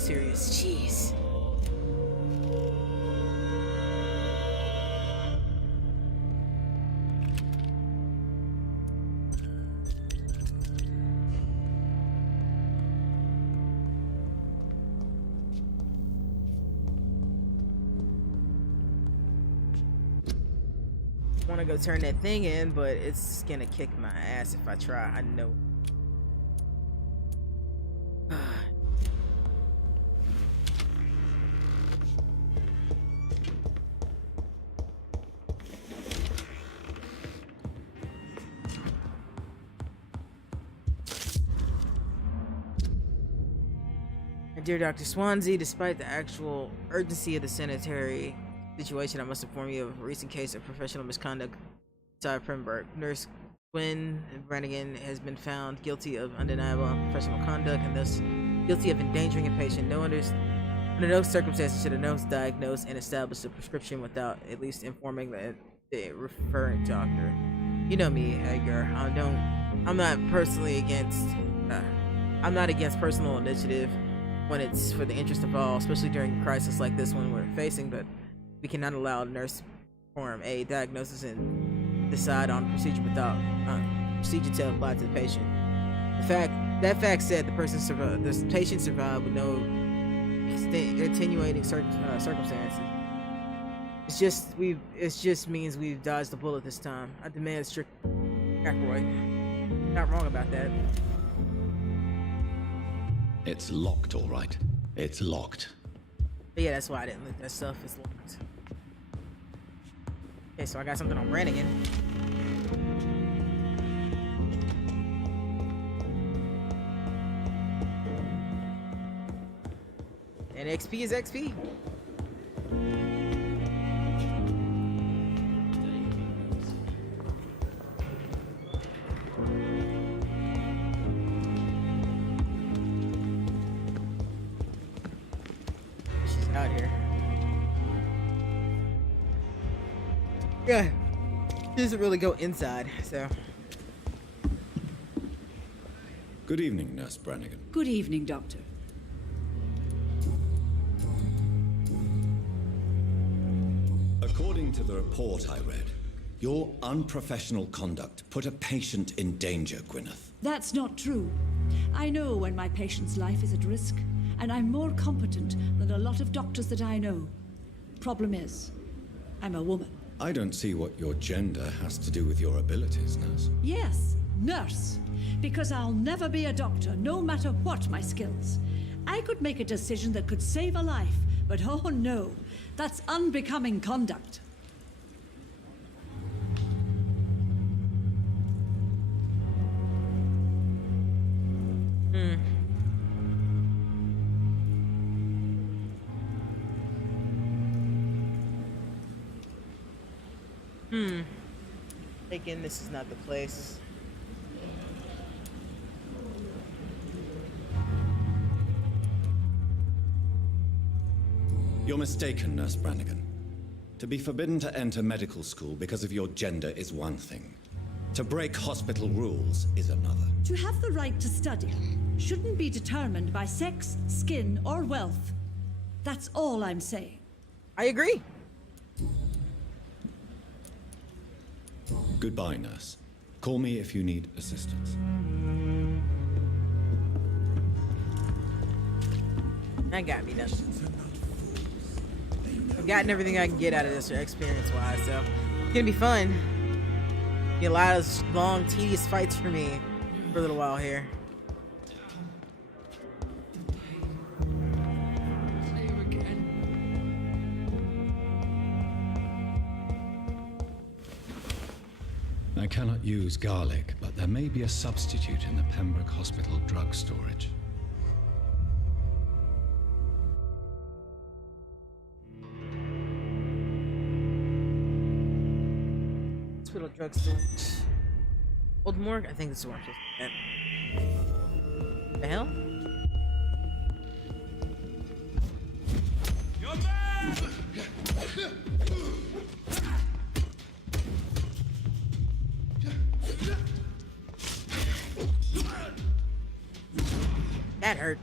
serious. Jeez. Want to go turn that thing in, but it's gonna kick my ass if I try. I know. Dear Dr. Swansea, despite the actual urgency of the sanitary situation, I must inform you of a recent case of professional misconduct inside Pembroke. Nurse Gwen Brannigan has been found guilty of undeniable unprofessional conduct and thus guilty of endangering a patient. Under no circumstances should a nurse diagnose and establish a prescription without at least informing the referring doctor. You know me, Edgar. I'm not personally against. I'm not against personal initiative when it's for the interest of all, especially during a crisis like this one we're facing, but we cannot allow a nurse to perform a diagnosis and decide on procedure without procedure to apply to the patient. That fact said, the patient survived with no attenuating circumstances. It just means we've dodged the bullet this time. I demand strict Ackroyd. Not wrong about that. It's locked, all right. It's locked. But yeah, that's why I didn't look that stuff. It's locked. Okay, so I got something on Brannigan. And XP is XP. Out here. Yeah, she doesn't really go inside, so. Good evening, Nurse Brannigan. Good evening, Doctor. According to the report I read, your unprofessional conduct put a patient in danger, Gwyneth. That's not true. I know when my patient's life is at risk, and I'm more competent than a lot of doctors that I know. Problem is, I'm a woman. I don't see what your gender has to do with your abilities, Nurse. Yes, nurse. Because I'll never be a doctor, no matter what my skills. I could make a decision that could save a life, but oh no, that's unbecoming conduct. Thinking this is not the place. You're mistaken, Nurse Brannigan. To be forbidden to enter medical school because of your gender is one thing. To break hospital rules is another. To have the right to study shouldn't be determined by sex, skin, or wealth. That's all I'm saying. I agree. Goodbye, Nurse. Call me if you need assistance. That got me done. I've gotten everything I can get out of this experience-wise, so it's gonna be fun. Be a lot of long, tedious fights for me for a little while here. I cannot use garlic, but there may be a substitute in the Pembroke Hospital drug storage. Hospital drug storage. Old morgue? I think this is where I'm supposed to be. The hell? Your man! That hurt.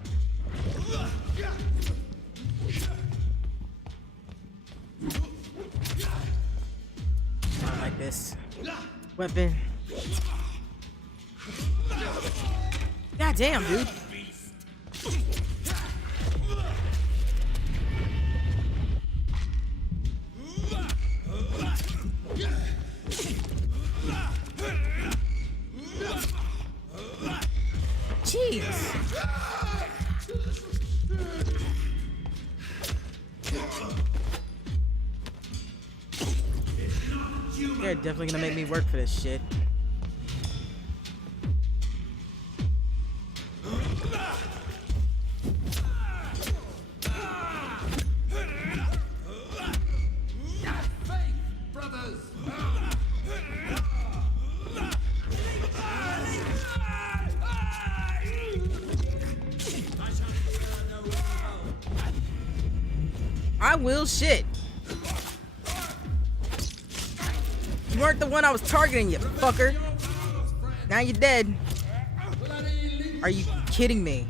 I don't like this weapon. God damn, dude. Jeez. They're definitely gonna make me work for this shit. I will shit. You weren't the one I was targeting, you fucker. Now you're dead. Are you kidding me?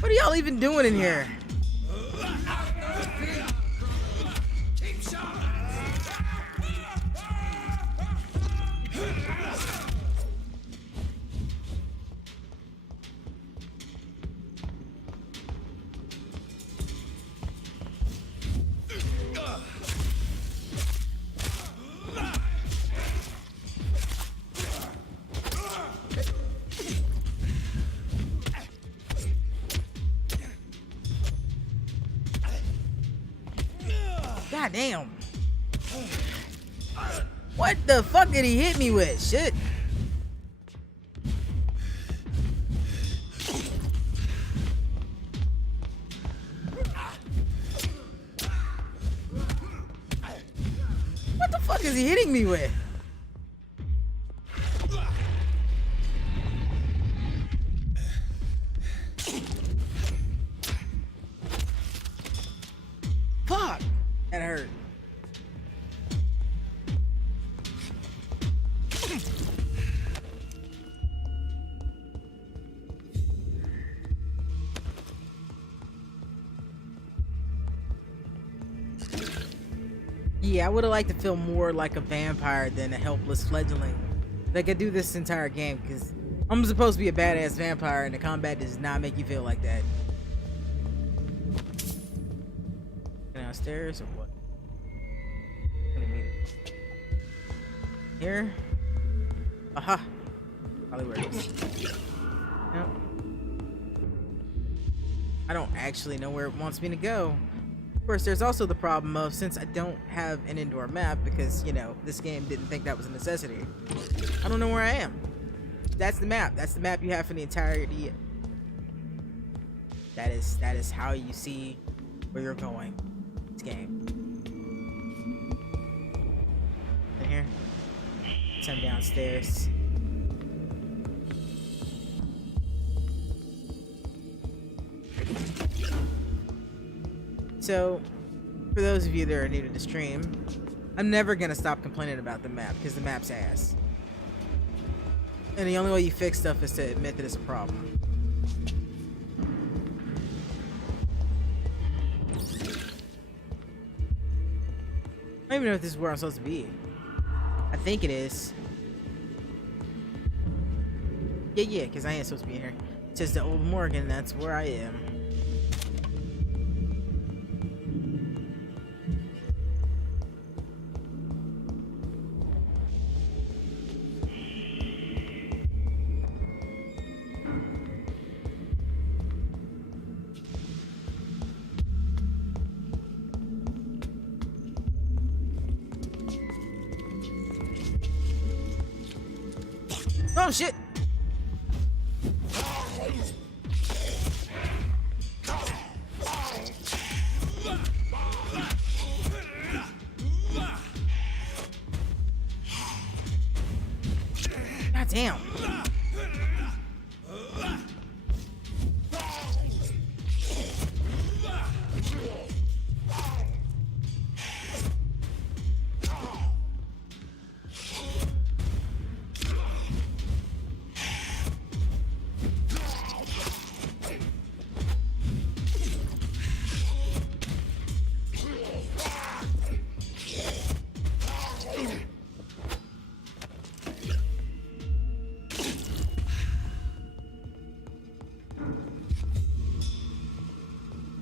What are y'all even doing in here? God damn. What the fuck did he hit me with? Shit. What the fuck is he hitting me with? Fuck. That hurt. Yeah, I would have liked to feel more like a vampire than a helpless fledgling. They could do this entire game because I'm supposed to be a badass vampire and the combat does not make you feel like that. Downstairs or what? Here? Aha! Probably where it is. Nope. I don't actually know where it wants me to go. Of course, there's also the problem of since I don't have an indoor map because, you know, this game didn't think that was a necessity. I don't know where I am. That's the map. That's the map you have for the entirety. That is how you see where you're going. This game. In here. Come downstairs. So, for those of you that are new to the stream, I'm never gonna stop complaining about the map because the map's ass. And the only way you fix stuff is to admit that it's a problem. I don't even know if this is where I'm supposed to be. I think it is. Yeah, because I ain't supposed to be in here. It says the old Morgan, that's where I am. Oh shit! God damn!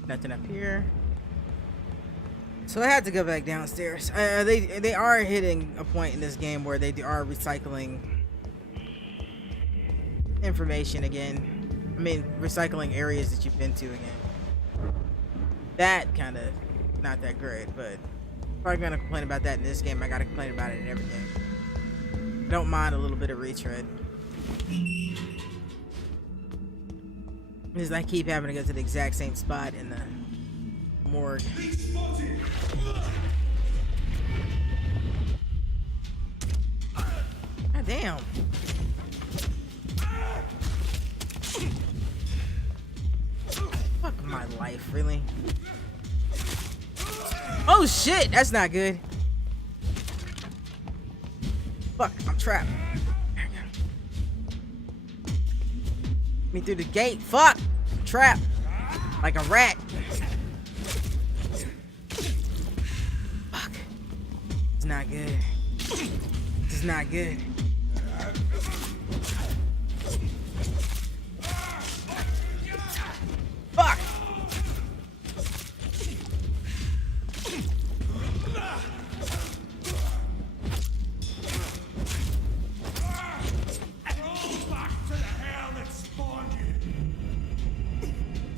Nothing up here. So I had to go back downstairs. They are hitting a point in this game where they are recycling information again. I mean, recycling areas that you've been to again. That kind of not that great, but if I'm gonna complain about that in this game, I gotta complain about it in every game. Don't mind a little bit of retread. Because I keep having to go to the exact same spot in the morgue. God damn. Fuck my life, really? Oh shit, that's not good. Fuck, I'm trapped. Me through the gate. Fuck! I'm trapped. Like a rat. Fuck. It's not good. It's not good. Fuck!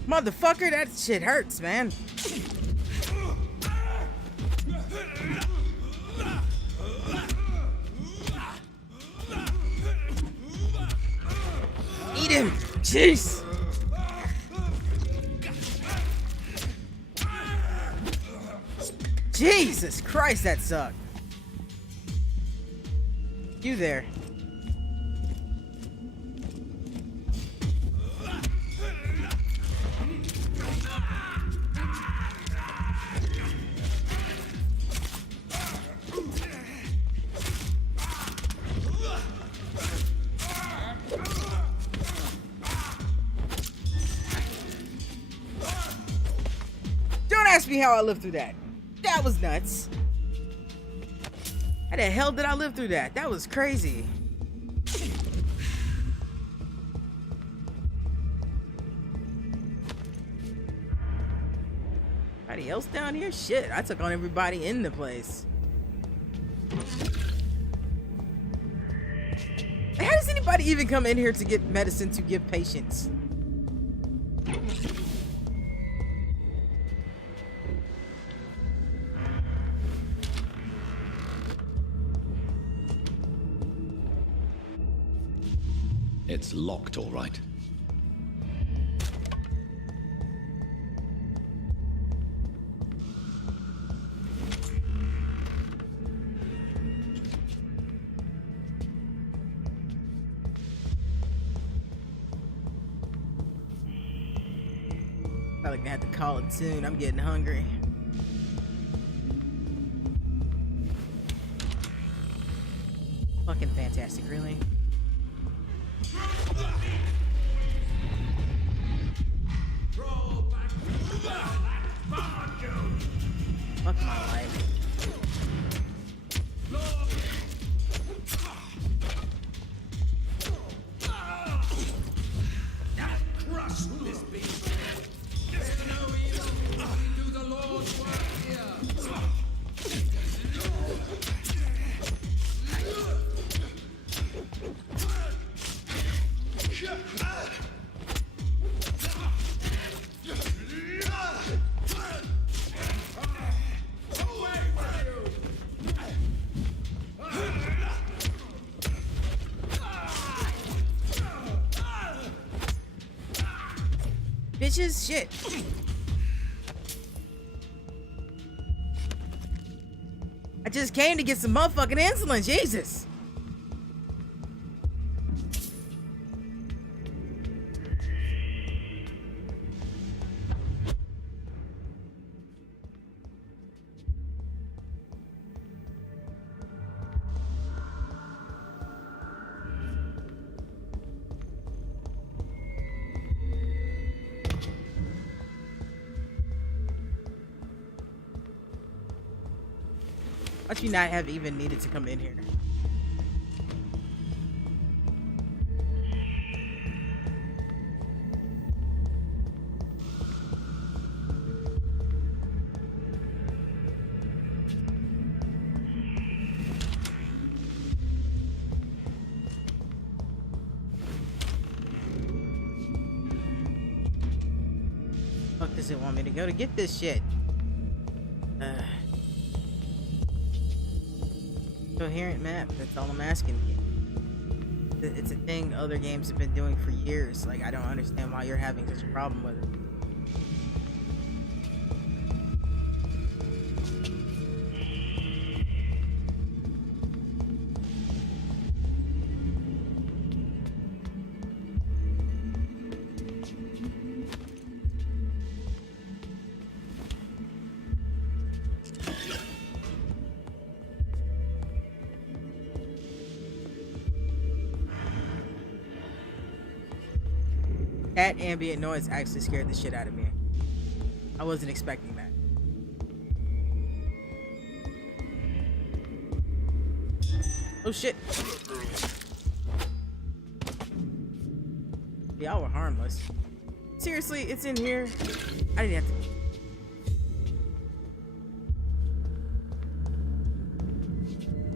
Motherfucker, that shit hurts, man. Eat him! Jeez! Jesus Christ, that sucked. You there. Ask me how I lived through that. That was nuts. How the hell did I live through that? That was crazy. Anybody else down here? Shit, I took on everybody in the place. How does anybody even come in here to get medicine to give patients? It's locked, all right. Probably gonna have to call it soon. I'm getting hungry. Fucking fantastic, really. Fuck my life. Crush this beast. There's no evil can do the Lord's work here. Bitches, shit. I just came to get some motherfucking insulin, Jesus. Must you not have even needed to come in here? Fuck does it want me to go to get this shit? Coherent map, that's all I'm asking you. It's a thing other games have been doing for years. Like, I don't understand why you're having such a problem with it. That ambient noise actually scared the shit out of me. I wasn't expecting that. Oh shit. Y'all were harmless. Seriously, it's in here? I didn't have to.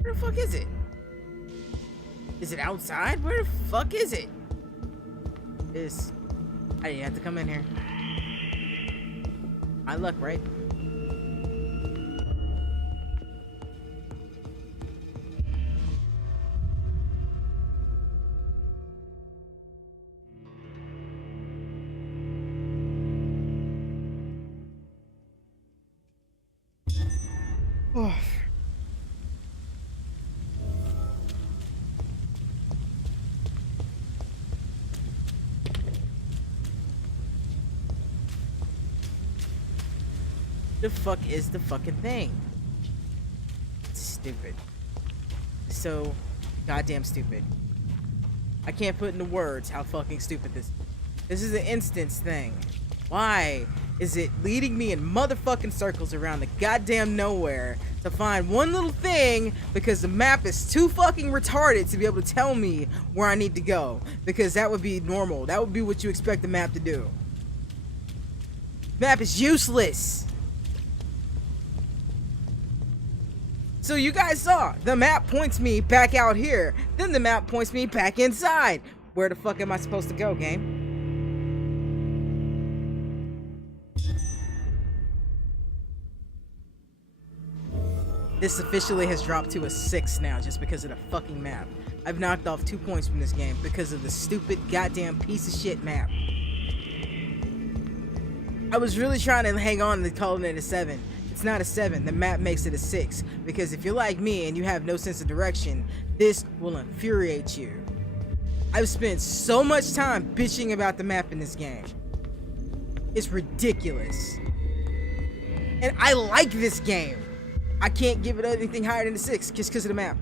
Where the fuck is it? Is it outside? Where the fuck is it? I didn't have to come in here. My luck, right? Oh. The fuck is the fucking thing? It's stupid. So goddamn stupid. I can't put into words how fucking stupid this is. This is an instance thing. Why is it leading me in motherfucking circles around the goddamn nowhere to find one little thing because the map is too fucking retarded to be able to tell me where I need to go? Because that would be normal. That would be what you expect the map to do. Map is useless. So you guys saw, the map points me back out here. Then the map points me back inside. Where the fuck am I supposed to go, game? This officially has dropped to a 6 now just because of the fucking map. I've knocked off 2 points from this game because of the stupid goddamn piece of shit map. I was really trying to hang on to calling it a 7. It's not a 7, the map makes it a 6. Because if you're like me and you have no sense of direction, this will infuriate you. I've spent so much time bitching about the map in this game. It's ridiculous. And I like this game. I can't give it anything higher than a 6 just because of the map.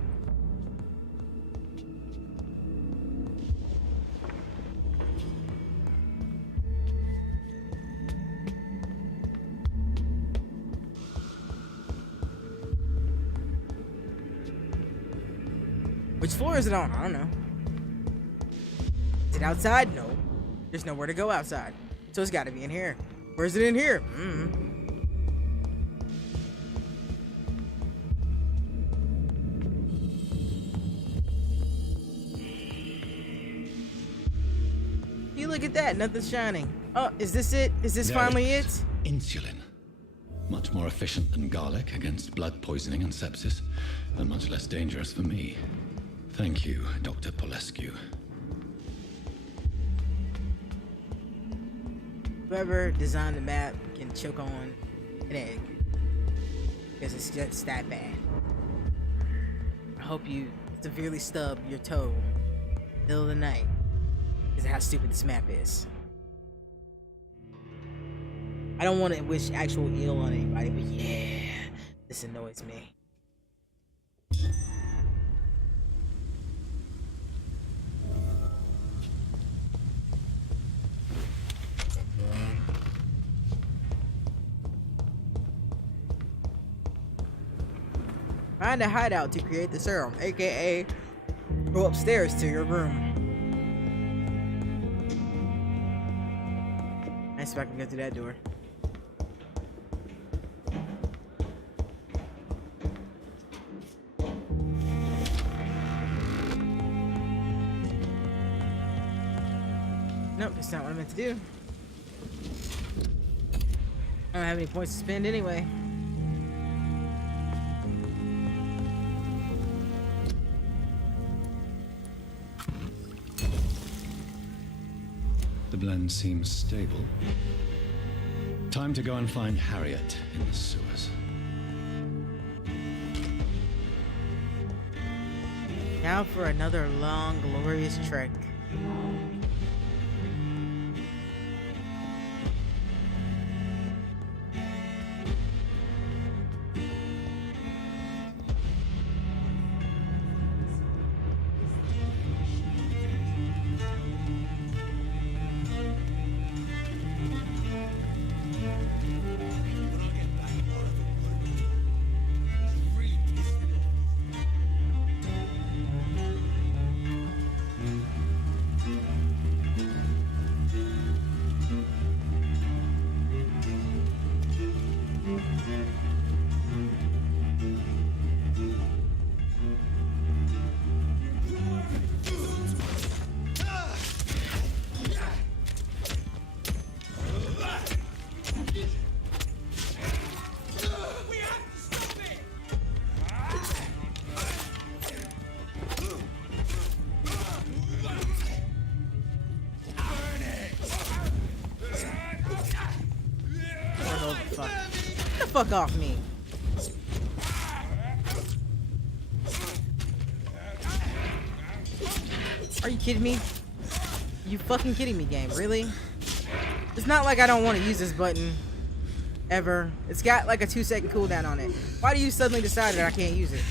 Which floor is it on? I don't know. Is it outside? No. There's nowhere to go outside. So it's got to be in here. Where is it in here? You look at that. Nothing's shining. Oh, is this it? Is this finally it? Insulin. Much more efficient than garlic against blood poisoning and sepsis, and much less dangerous for me. Thank you, Dr. Polescu. Whoever designed the map can choke on an egg. Because it's just that bad. I hope you severely stub your toe in the middle of the night. Because of how stupid this map is. I don't want to wish actual ill on anybody, but yeah, this annoys me. Find a hideout to create the serum, aka go upstairs to your room. Nice if I can go through that door. Nope, that's not what I meant to do. I don't have any points to spend anyway. The blend seems stable. Time to go and find Harriet in the sewers. Now for another long, glorious trek. Fuck off me. Are you kidding me? You fucking kidding me, game? Really? It's not like I don't want to use this button ever. It's got like a 2-second cooldown on it. Why do you suddenly decide that I can't use it?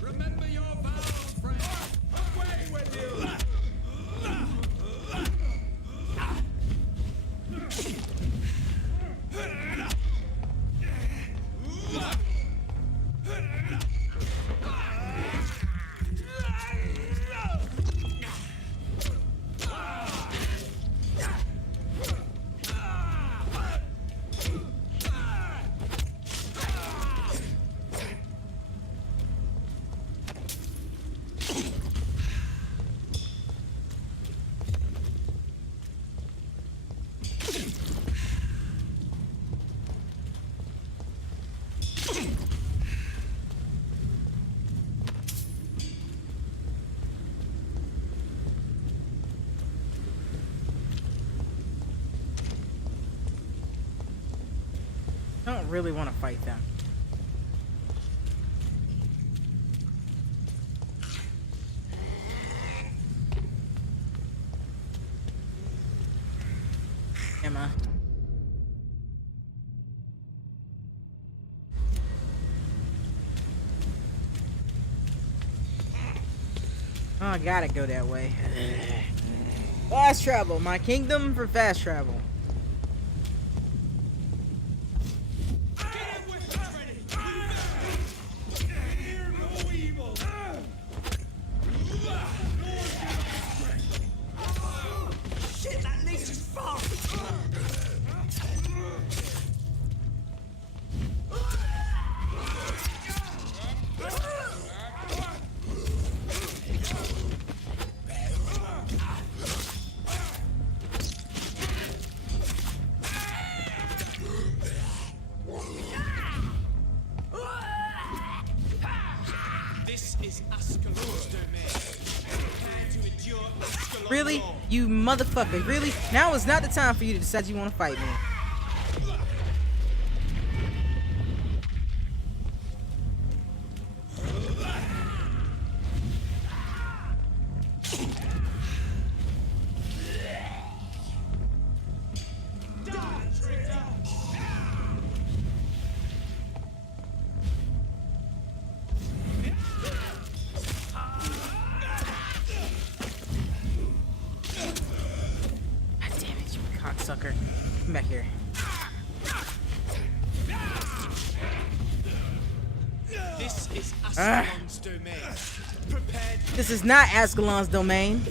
Remember your vows, friend. Away with you. I don't really want to fight them. Emma. Oh, I gotta go that way. Fast travel. My kingdom for fast travel. Really? You motherfucker. Really? Now is not the time for you to decide you want to fight me. sucker. Come back here. This is Ascalon's domain. Prepared. This is not Ascalon's domain.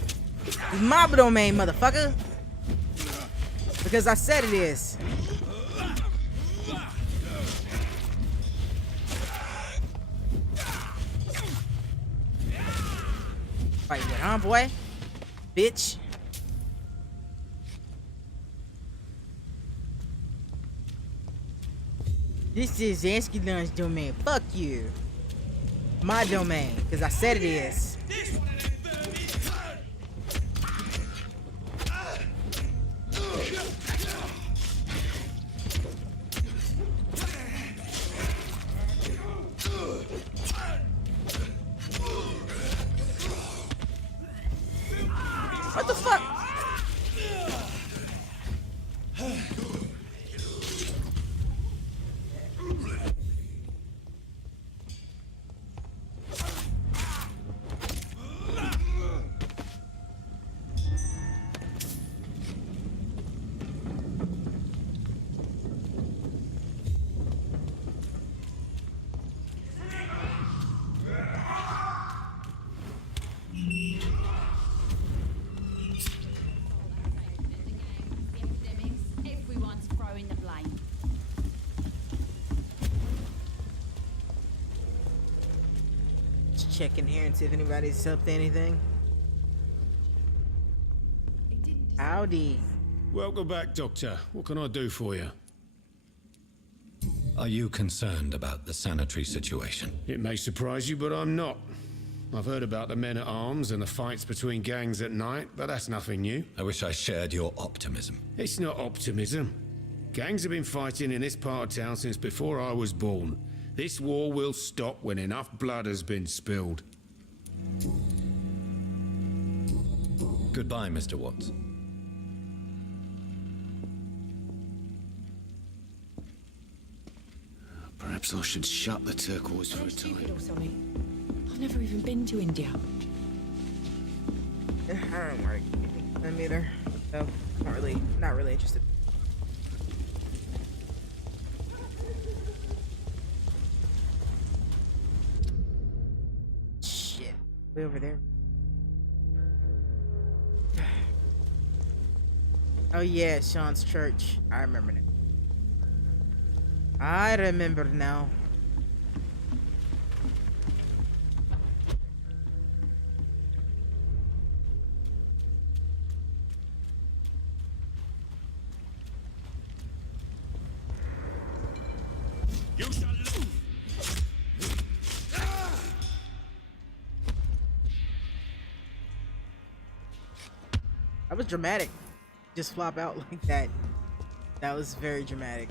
It's my domain, motherfucker. Because I said it is. Fight with, huh, boy? Bitch. This is Ascalon's domain. Fuck you. My domain, because I said it is. What the fuck? Everyone's throwing the blame. Just check in here and see if anybody's up to anything. Howdy. Welcome back, Doctor. What can I do for you? Are you concerned about the sanitary situation? It may surprise you, but I'm not. I've heard about the men-at-arms and the fights between gangs at night, but that's nothing new. I wish I shared your optimism. It's not optimism. Gangs have been fighting in this part of town since before I was born. This war will stop when enough blood has been spilled. Goodbye, Mr. Watts. Perhaps I should shut the turquoise for a time. I've never even been to India. I don't worry. I'm either. So, not really interested. Shit. Way over there. Oh yeah, Sean's church. I remember now. I remember now. You shall lose! That was dramatic. Just flop out like that. That was very dramatic.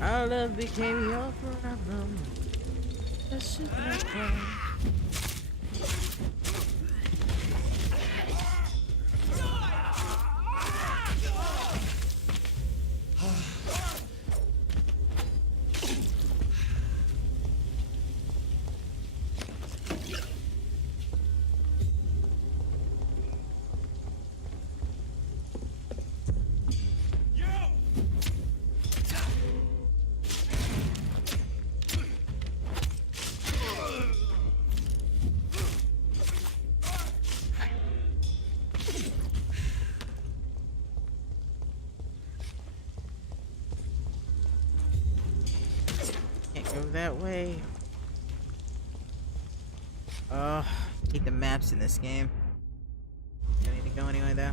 Our love became your problem. That shit not fun. Go that way. Hate the maps in this game. I need to go anyway though.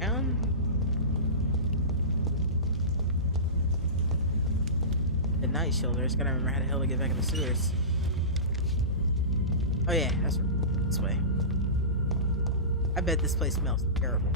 Down. The night shelters. Gotta remember how the hell to get back in the sewers. Oh yeah, that's this way. I bet this place smells terrible.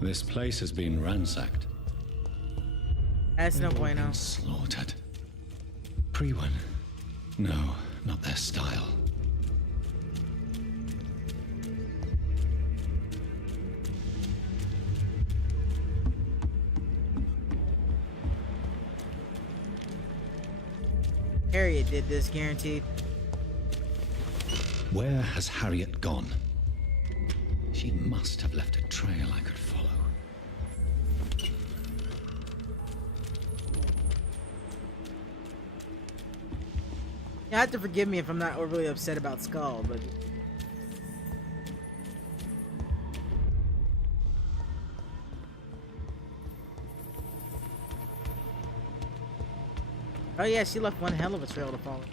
This place has been ransacked. That's no bueno. And slaughtered. Pre-one? No, not their style. Harriet did this, guaranteed. Where has Harriet gone? She must have left a trail I could follow. You have to forgive me if I'm not overly upset about Skull, but... Oh yeah, she left one hell of a trail to follow.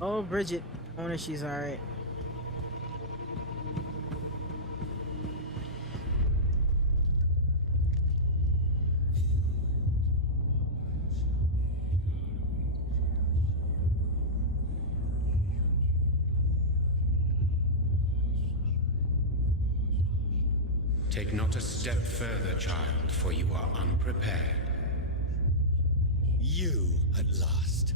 Oh, Bridget. I wonder if she's alright. Take not a step further, child, for you are unprepared. You, at last.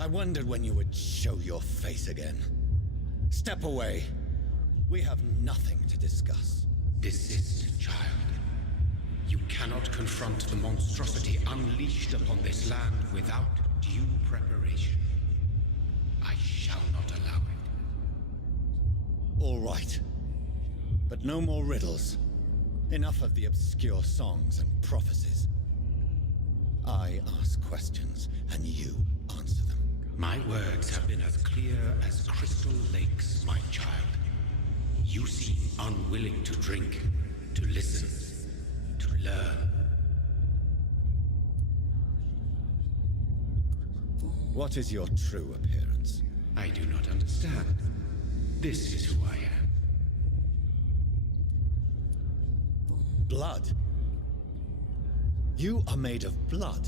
I wondered when you would show your face again. Step away. We have nothing to discuss. Desist, child. You cannot confront the monstrosity unleashed upon this land without due preparation. I shall not allow it. All right. But no more riddles. Enough of the obscure songs and prophecies. I ask questions, and you answer them. My words have been as clear as crystal lakes, my child. You seem unwilling to drink, to listen, to learn. What is your true appearance? I do not understand. This is who I am. Blood? You are made of blood.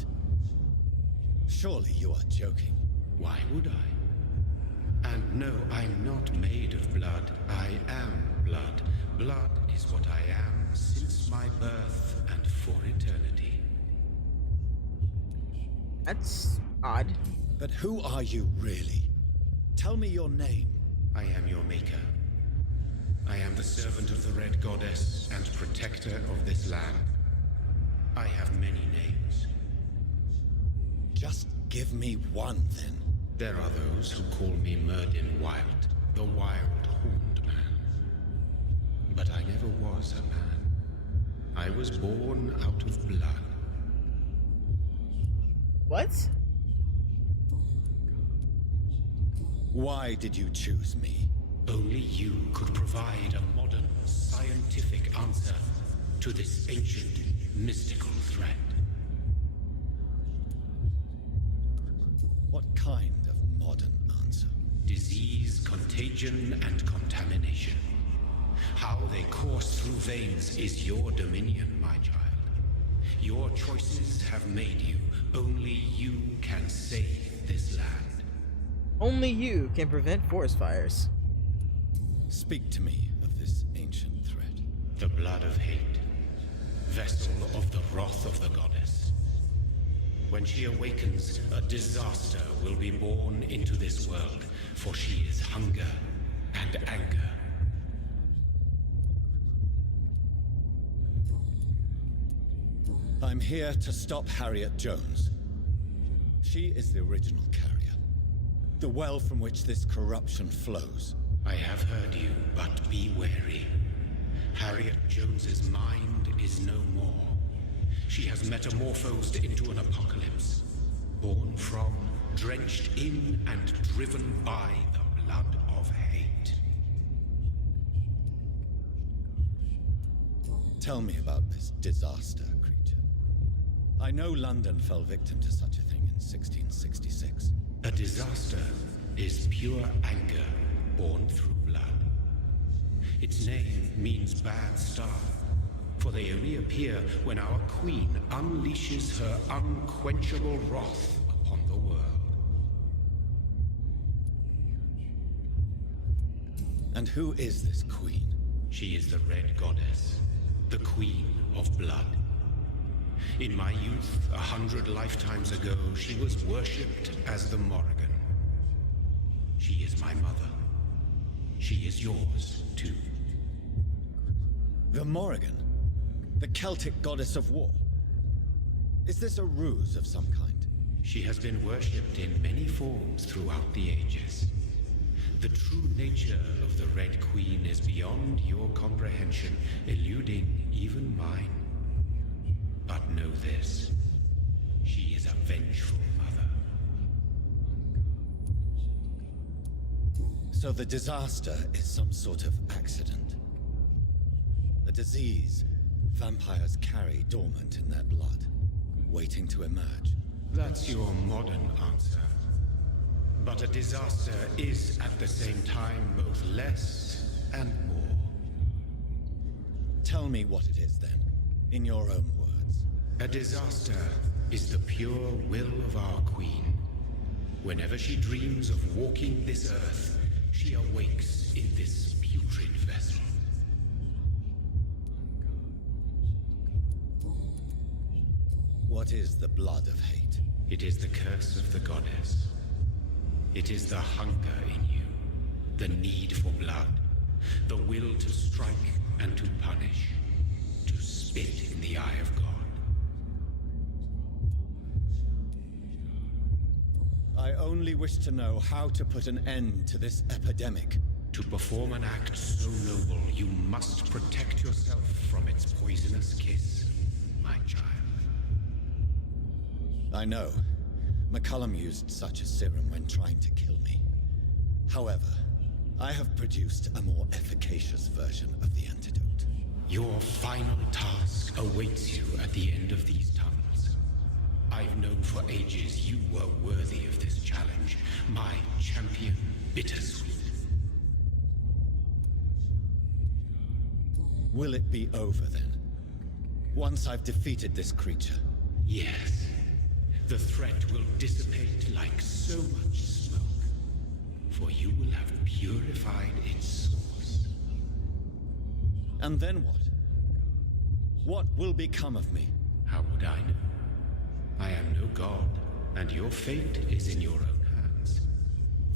Surely you are joking. Why would I? And no, I'm not made of blood. I am blood. Blood is what I am since my birth and for eternity. That's odd. But who are you really? Tell me your name. I am your maker. I am the servant of the Red Goddess and protector of this land. I have many names. Just give me one, then. There are those who call me Myrddin Wild, the Wild Horned Man. But I never was a man. I was born out of blood. What? Why did you choose me? Only you could provide a modern, scientific answer to this ancient, mystical threat. What kind of modern answer? Disease, contagion, and contamination. How they course through veins is your dominion, my child. Your choices have made you. Only you can save this land. Only you can prevent forest fires. Speak to me of this ancient threat. The blood of hate. Vessel of the wrath of the goddess. When she awakens, a disaster will be born into this world, for she is hunger and anger. I'm here to stop Harriet Jones. She is the original carrier. The well from which this corruption flows. I have heard you, but be wary. Harriet Jones's mind is no more. She has metamorphosed into an apocalypse, born from, drenched in, and driven by the blood of hate. Tell me about this disaster, creature. I know London fell victim to such a thing in 1666. A disaster is pure anger born through blood. Its name means bad star, for they reappear when our queen unleashes her unquenchable wrath upon the world. And who is this queen? She is the Red Goddess, the Queen of Blood. In my youth, 100 lifetimes ago, she was worshipped as the Morrigan. She is my mother. She is yours, too. The Morrigan? The Celtic goddess of war? Is this a ruse of some kind? She has been worshipped in many forms throughout the ages. The true nature of the Red Queen is beyond your comprehension, eluding even mine. But know this, she is a vengeful mother. So the disaster is some sort of accident. A disease vampires carry dormant in their blood, waiting to emerge. That's your modern answer. But a disaster is at the same time both less and more. Tell me what it is then, in your own words. A disaster is the pure will of our queen. Whenever she dreams of walking this earth, she awakes in this putrid vessel. What is the blood of hate? It is the curse of the goddess. It is the hunger in you, the need for blood, the will to strike and to punish, to spit in the eye of God. I only wish to know how to put an end to this epidemic. To perform an act so noble, you must protect yourself from its poisonous kiss, my child. I know. McCullum used such a serum when trying to kill me. However, I have produced a more efficacious version of the antidote. Your final task awaits you at the end of these tunnels. I've known for ages you were worthy of this challenge, my champion, Bittersweet. Will it be over then? Once I've defeated this creature? Yes. The threat will dissipate like so much smoke, for you will have purified its source. And then what? What will become of me? How would I know? I am no god, and your fate is in your own hands.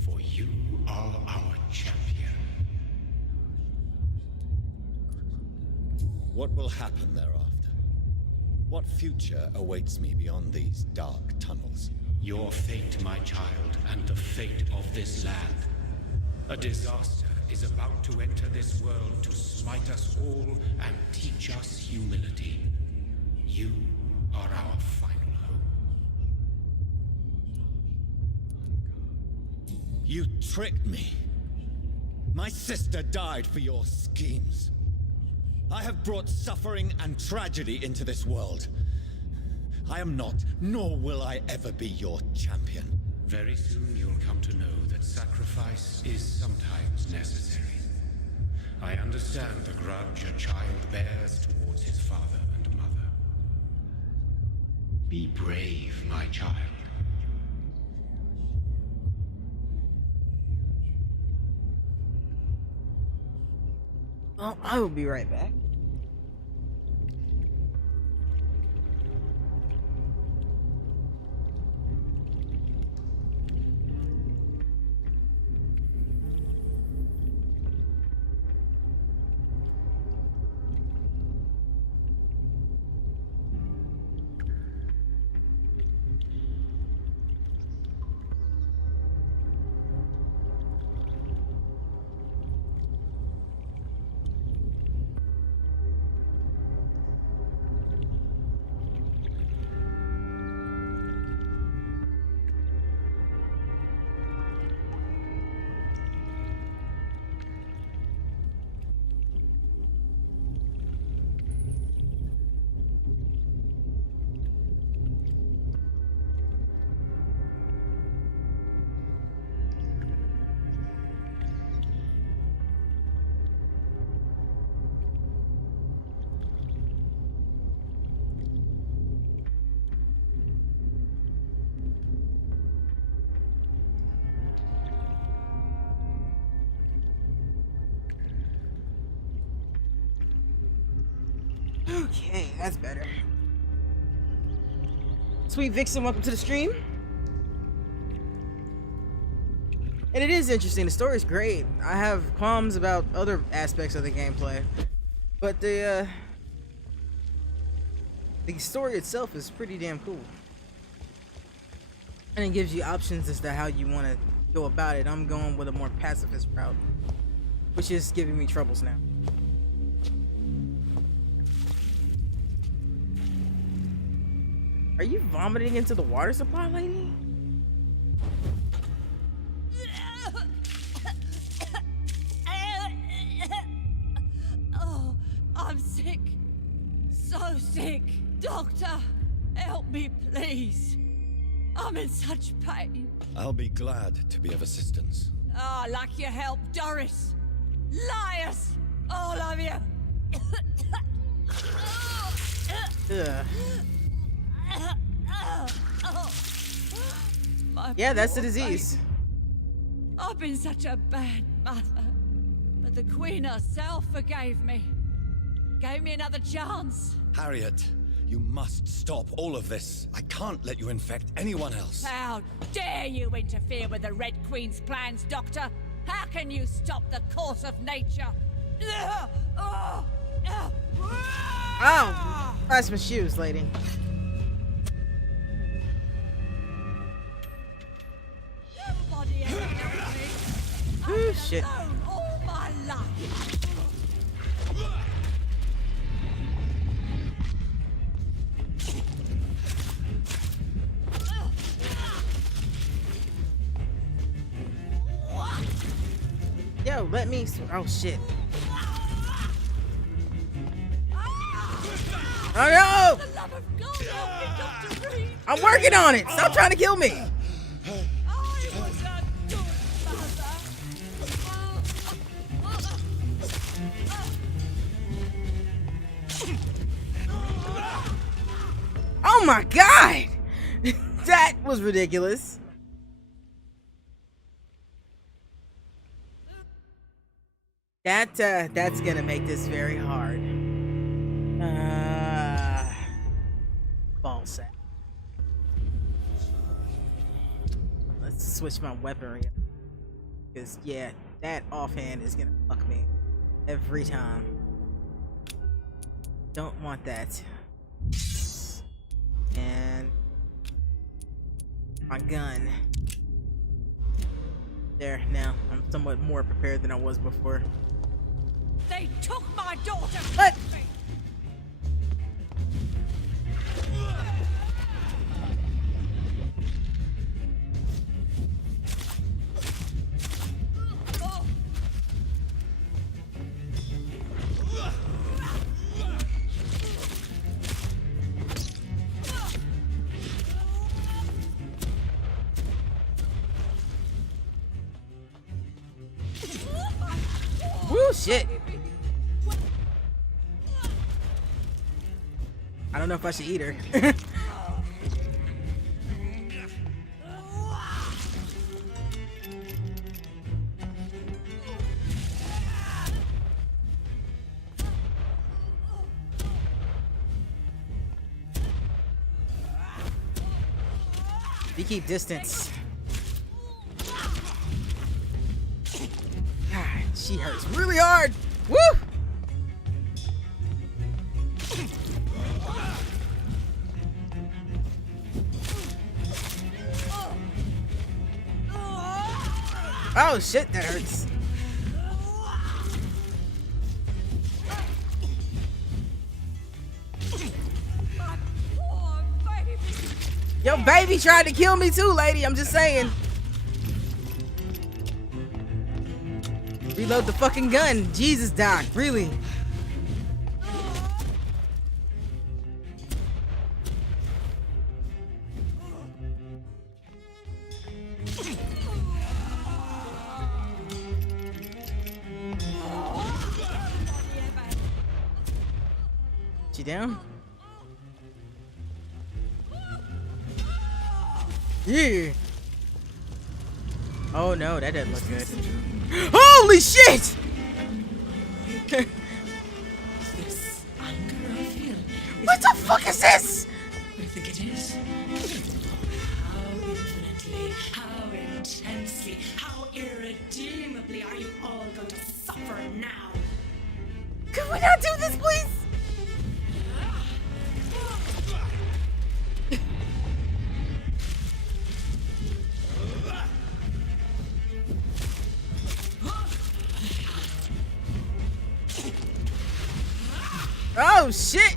For you are our champion. What will happen thereafter? What future awaits me beyond these dark tunnels? Your fate, my child, and the fate of this land. A disaster is about to enter this world to smite us all and teach us humility. You are our final hope. You tricked me. My sister died for your schemes. I have brought suffering and tragedy into this world. I am not, nor will I ever be your champion. Very soon you'll come to know that sacrifice is sometimes necessary. I understand the grudge a child bears towards his father and mother. Be brave, my child. Well, I will be right back. Okay, that's better. Sweet Vixen, welcome to the stream. And it is interesting. The story's great. I have qualms about other aspects of the gameplay, but the story itself is pretty damn cool. And it gives you options as to how you want to go about it. I'm going with a more pacifist route, which is giving me troubles now. Are you vomiting into the water supply, lady? Oh, I'm sick. So sick. Doctor, help me, please. I'm in such pain. I'll be glad to be of assistance. Ah, like your help, Doris. Liars! All of you! Ugh. My Yeah, that's the poor disease. baby. I've been such a bad mother. But the Queen herself forgave me. Gave me another chance. Harriet, you must stop all of this. I can't let you infect anyone else. How dare you interfere with the Red Queen's plans, Doctor? How can you stop the course of nature? Oh, that's my shoes, lady. Nobody ever helped me. I've Ooh, been shit. alone all my life. Yo, let me. Oh shit. Oh no! For the love of God, help me, Dr. Reed. I'm working on it. Stop trying to kill me. I was a good mother. Oh my god! That was ridiculous. That's gonna make this very hard. Ball sack. Let's switch my weaponry up. Because yeah, that offhand is gonna fuck me every time. Don't want that. And my gun. There, now I'm somewhat more prepared than I was before. They took my daughter. What? Woo, shit. I don't know if I should eat her. You keep distance. God, she hurts really hard. Woo! Oh shit, that hurts. My poor baby. Yo, baby tried to kill me too, lady. I'm just saying. Reload the fucking gun. Jesus, Doc. Really? She down? Yeah. Oh no, that doesn't look good. Holy shit! This anger I feel What the fuck is this? What do you think it is? How infinitely, how intensely, how irredeemably are you all going to suffer now? Could we not do this, please? Oh shit!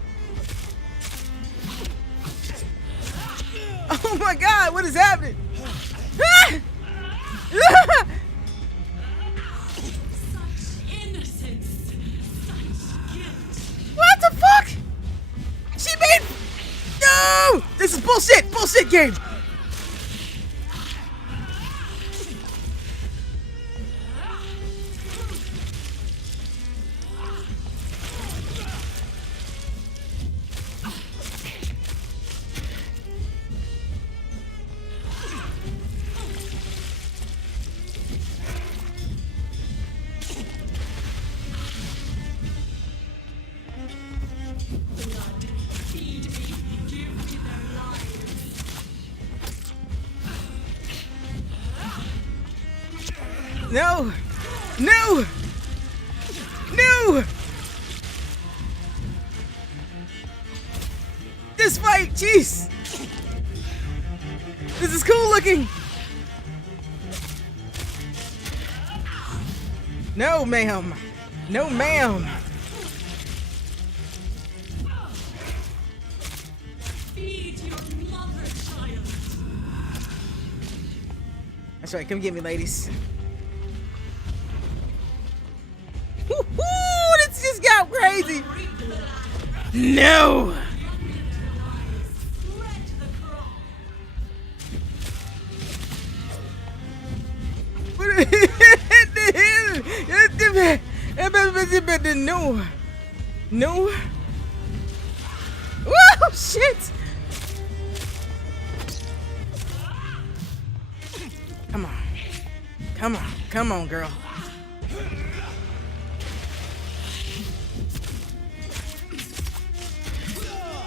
Oh my god, what is happening? Ah! Such innocence, such guilt. What the fuck? She made. No! This is bullshit! Bullshit game! No! No! No! This fight, jeez! This is cool looking! No, ma'am! No, ma'am! Feed your mother, child. That's right, come get me, ladies. Woo-hoo! This just got crazy! No! What the hell? No! No! Whoa! Shit! Come on. Come on. Come on, girl.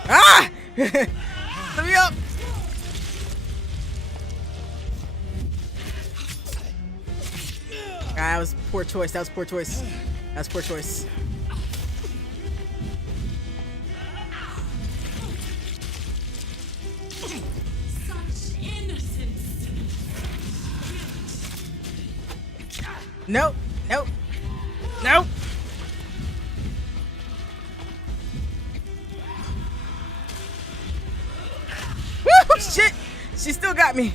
Ah! Let me up! Ah, that was poor choice. That was poor choice. That's poor choice. Such innocence. Nope. Nope. Nope. Woo! Shit! She still got me.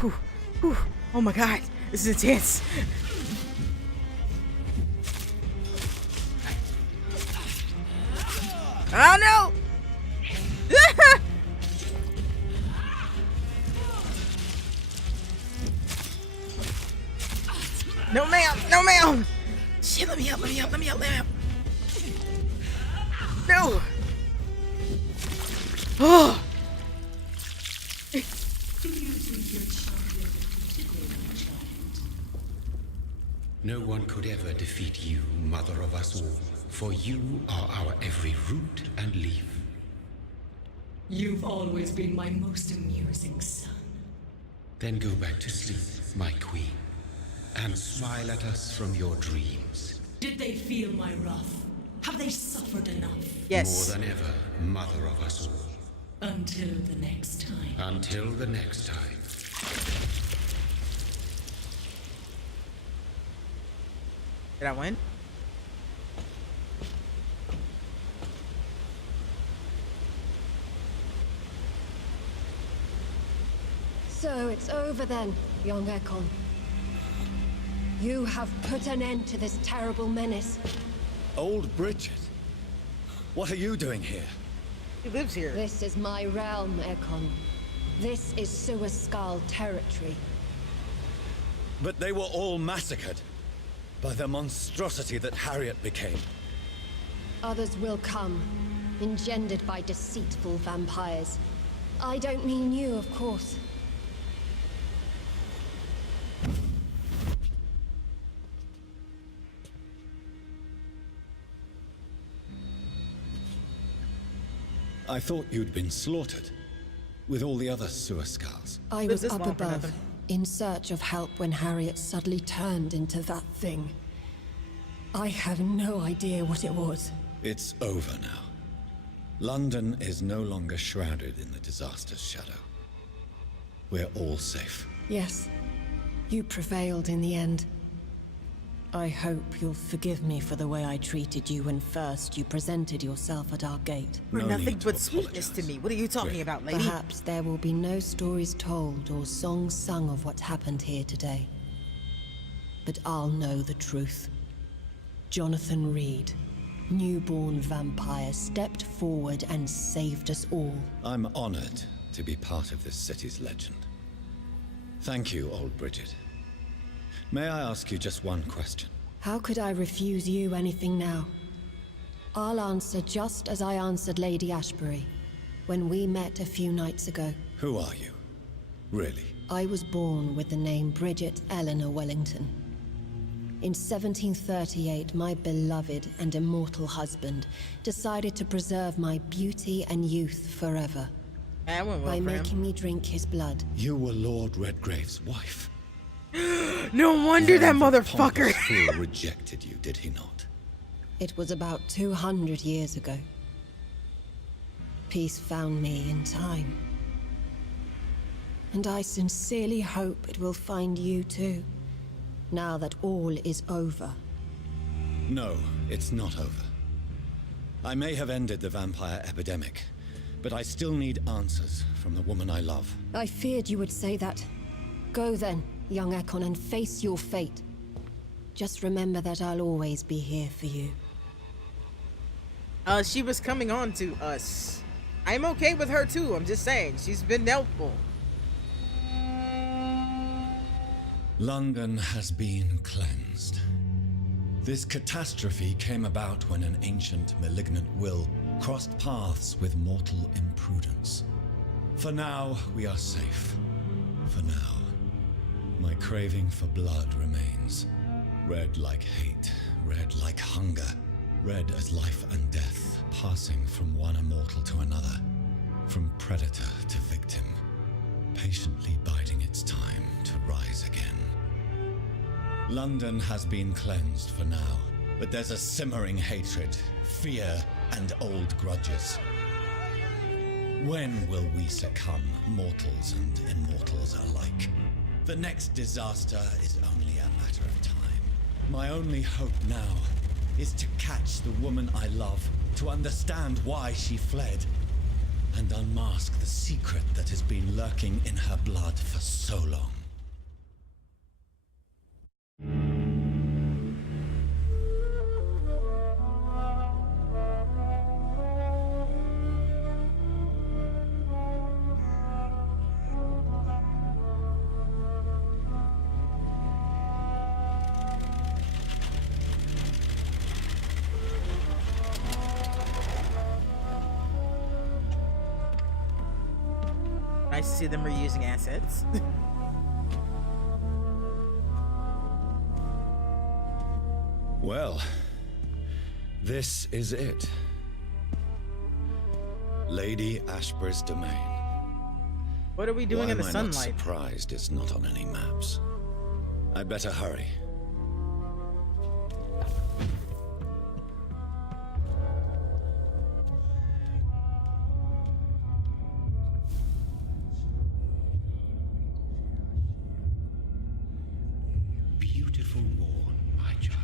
Whew, whew. Oh my god, this is intense. Oh no! No ma'am, no ma'am! Shit, let me up, let me up, let me up, let me up. No! Oh! No one could ever defeat you, mother of us all, for you are our every root and leaf. You've always been my most amusing son. Then go back to sleep, my queen, and smile at us from your dreams. Did they feel my wrath? Have they suffered enough? Yes. More than ever, mother of us all. Until the next time. Until the next time. Did I win? So it's over then, young Ekon. You have put an end to this terrible menace. Old Bridget? What are you doing here? He lives here. This is my realm, Ekon. This is Suaskal territory. But they were all massacred by the monstrosity that Harriet became. Others will come, engendered by deceitful vampires. I don't mean you, of course. I thought you'd been slaughtered, with all the other Suascals. I But was this up long for above, nothing. in search of help when Harriet suddenly turned into that thing. I have no idea what it was. It's over now. London is no longer shrouded in the disaster's shadow. We're all safe. Yes, you prevailed in the end. I hope you'll forgive me for the way I treated you when first you presented yourself at our gate. You're No nothing need to but sweetness to apologize. me. What are you talking Really? about, lady? Perhaps there will be no stories told or songs sung of what happened here today. But I'll know the truth. Jonathan Reed, newborn vampire, stepped forward and saved us all. I'm honored to be part of this city's legend. Thank you, old Bridget. May I ask you just one question? How could I refuse you anything now? I'll answer just as I answered Lady Ashbury when we met a few nights ago. Who are you? Really? I was born with the name Bridget Eleanor Wellington. In 1738, my beloved and immortal husband decided to preserve my beauty and youth forever That went well by for him. making me drink his blood. You were Lord Redgrave's wife. No wonder that Then the motherfucker. pompous fool rejected you, did he not? It was about 200 years ago. Peace found me in time. And I sincerely hope it will find you too, now that all is over. No, it's not over. I may have ended the vampire epidemic, but I still need answers from the woman I love. I feared you would say that. Go then, young Ekon, and face your fate. Just remember that I'll always be here for you. She was coming on to us. I'm okay with her too. I'm just saying, she's been helpful. London has been cleansed. This catastrophe came about when an ancient malignant will crossed paths with mortal imprudence. For now, we are safe. For now. My craving for blood remains. Red like hate, red like hunger, red as life and death, passing from one immortal to another, from predator to victim, patiently biding its time to rise again. London has been cleansed for now, but there's a simmering hatred, fear, and old grudges. When will we succumb, mortals and immortals alike? The next disaster is only a matter of time. My only hope now is to catch the woman I love, to understand why she fled, and unmask the secret that has been lurking in her blood for so long. Nice to see them reusing assets. Well, this is it. Lady Ashbury's domain. What are we doing Why in the am I not sunlight? surprised it's not on any maps? I'd better hurry. Beautiful morn, my child.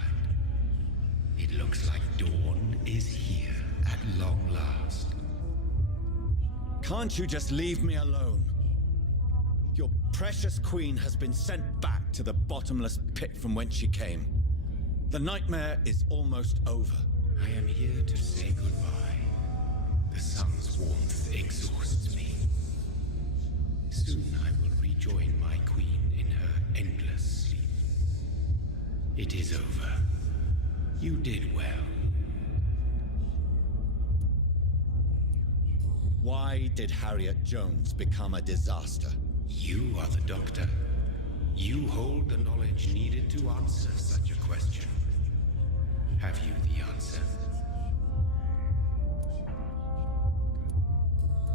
It looks like dawn is here at long last. Can't you just leave me alone? Your precious queen has been sent back to the bottomless pit from whence she came. The nightmare is almost over. I am here to say goodbye. The sun's warmth exhausts me. Soon I will rejoin my queen in her endless sleep. It is over. You did well. Why did Harriet Jones become a disaster? You are the doctor. You hold the knowledge needed to answer such a question. Have you the answer?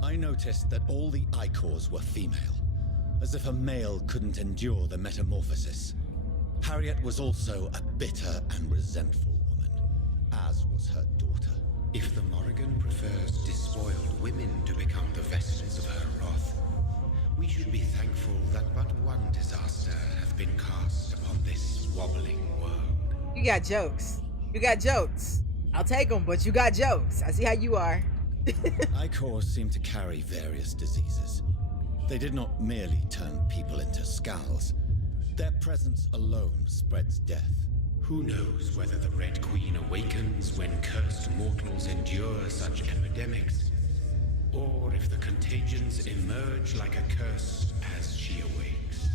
I noticed that all the Icors were female, as if a male couldn't endure the metamorphosis. Harriet was also a bitter and resentful woman, as was her daughter. If the Morrigan prefers despoiled women to become the vessels of her wrath, we should be thankful that but one disaster hath been cast upon this wobbling world. You got jokes. You got jokes. I'll take them, but you got jokes. I see how you are. Icors seem to carry various diseases. They did not merely turn people into skulls. Their presence alone spreads death. Who knows whether the Red Queen awakens when cursed mortals endure such epidemics, or if the contagions emerge like a curse as she awakes.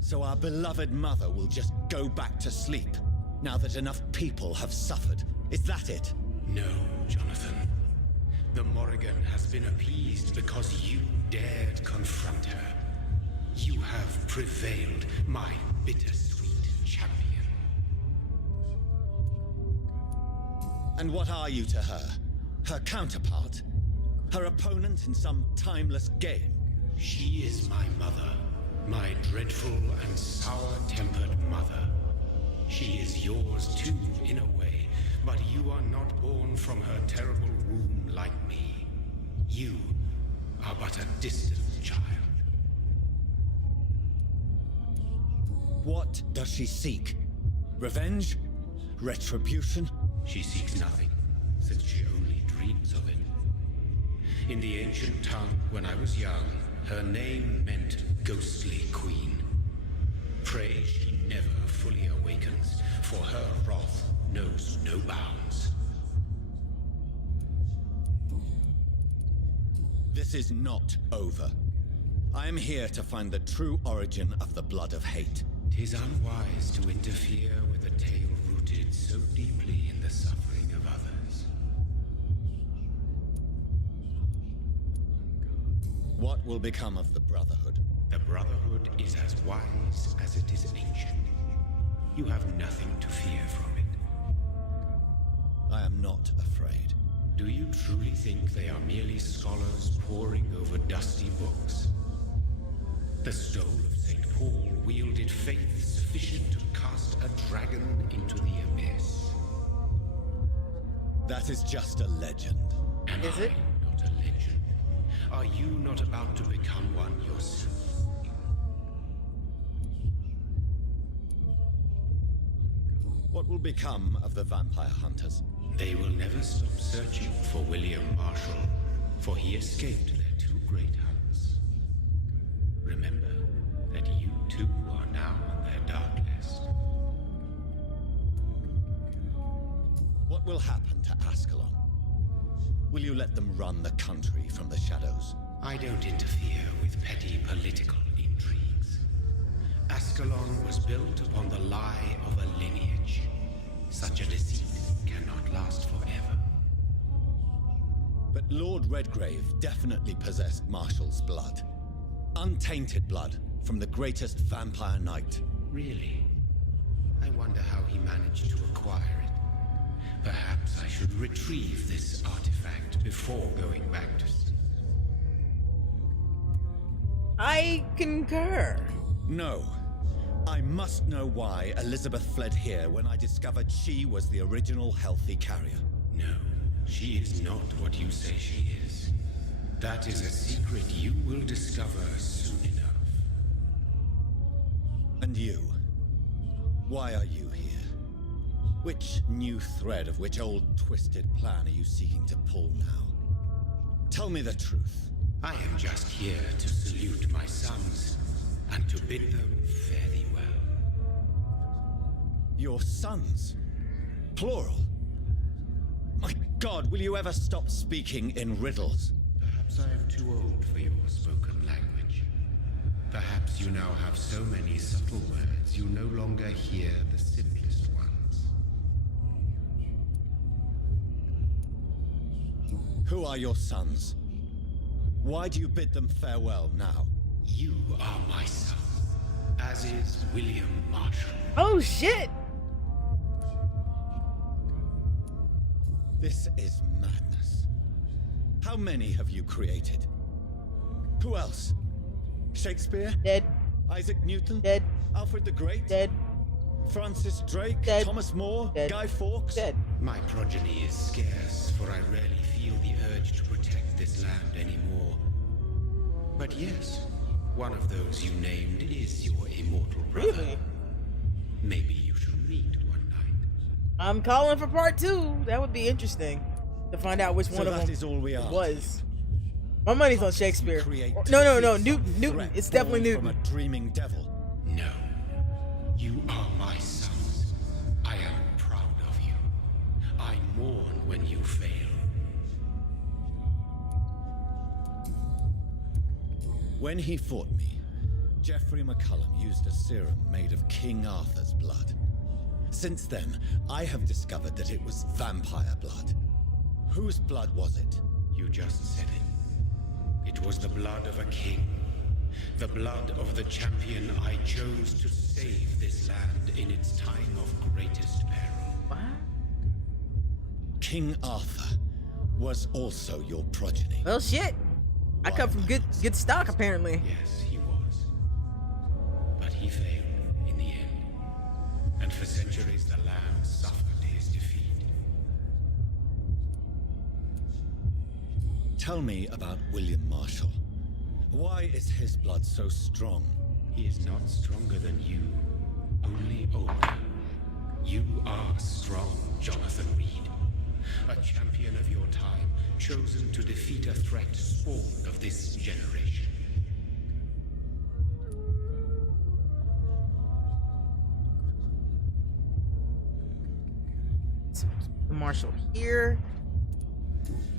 So our beloved mother will just go back to sleep, now that enough people have suffered. Is that it? No, Jonathan. The Morrigan has been appeased because you dared confront her. You have prevailed, my bittersweet champion. And what are you to her? Her counterpart? Her opponent in some timeless game? She is my mother, my dreadful and sour-tempered mother. She is yours too, in a way, but you are not born from her terrible womb like me. You are but a distant child. What does she seek? Revenge? Retribution? She seeks nothing, since she only dreams of it. In the ancient tongue, when I was young, her name meant Ghostly Queen. Pray she never fully awakens, for her wrath knows no bounds. This is not over. I am here to find the true origin of the blood of hate. 'Tis unwise to interfere with a tale rooted so deeply in the suffering of others. What will become of the Brotherhood? The Brotherhood is as wise as it is ancient. You have nothing to fear from it. I am not afraid. Do you truly think they are merely scholars poring over dusty books? The stole of St. Paul wielded faith sufficient to cast a dragon into the abyss. That is just a legend. Am Is I it? not a legend? Are you not about to become one yourself? What will become of the vampire hunters? They will never stop searching for William Marshall, for he escaped their two great hunts. Remember that you too are now on their dark list. What will happen to Ascalon? Will you let them run the country from the shadows? I don't interfere with petty political intrigues. Ascalon was built upon the lie of a lineage. Such a deceit cannot last forever. But Lord Redgrave definitely possessed Marshall's blood. Untainted blood from the greatest vampire knight. Really? I wonder how he managed to acquire it. Perhaps I should retrieve this artifact before going back to sea. I concur. No. I must know why Elizabeth fled here when I discovered she was the original healthy carrier. No, she is not what you say she is. That is a secret you will discover soon enough. And you? Why are you here? Which new thread of which old twisted plan are you seeking to pull now? Tell me the truth. I am just here to salute my sons and to bid them fare thee well. Your sons? Plural? My God, will you ever stop speaking in riddles? Perhaps I am too old for your spoken language. Perhaps you now have so many subtle words you no longer hear the simplest ones. Who are your sons? Why do you bid them farewell now? You are my son, as is William Marshall. Oh shit! This is madness. How many have you created? Who else? Shakespeare? Dead. Isaac Newton? Dead. Alfred the Great? Dead. Francis Drake? Dead. Thomas More? Dead. Guy Fawkes? Dead. My progeny is scarce, for I rarely feel the urge to protect this land anymore. But yes, one of those you named is your immortal brother. Really? Maybe you should meet one night. I'm calling for part 2. That would be interesting to find out which one of them is all we are. was. My money's on Shakespeare. Create No, some Newton. threat It's definitely born Newton. from a dreaming devil. No. You are my sons. I am proud of you. I mourn when you fail. When he fought me, Geoffrey McCullum used a serum made of King Arthur's blood. Since then, I have discovered that it was vampire blood. Whose blood was it? You just said it. It was the blood of a king. The blood of the champion I chose to save this land in its time of greatest peril. What? King Arthur was also your progeny. Well, shit. I come from good stock, apparently. Yes, he was. But he failed in the end. And for centuries the land suffered his defeat. Tell me about William Marshall. Why is his blood so strong? He is not stronger than you, only older. You are strong, Jonathan Reed. A champion of your time, chosen to defeat a threat spawned of this generation. Marshall here.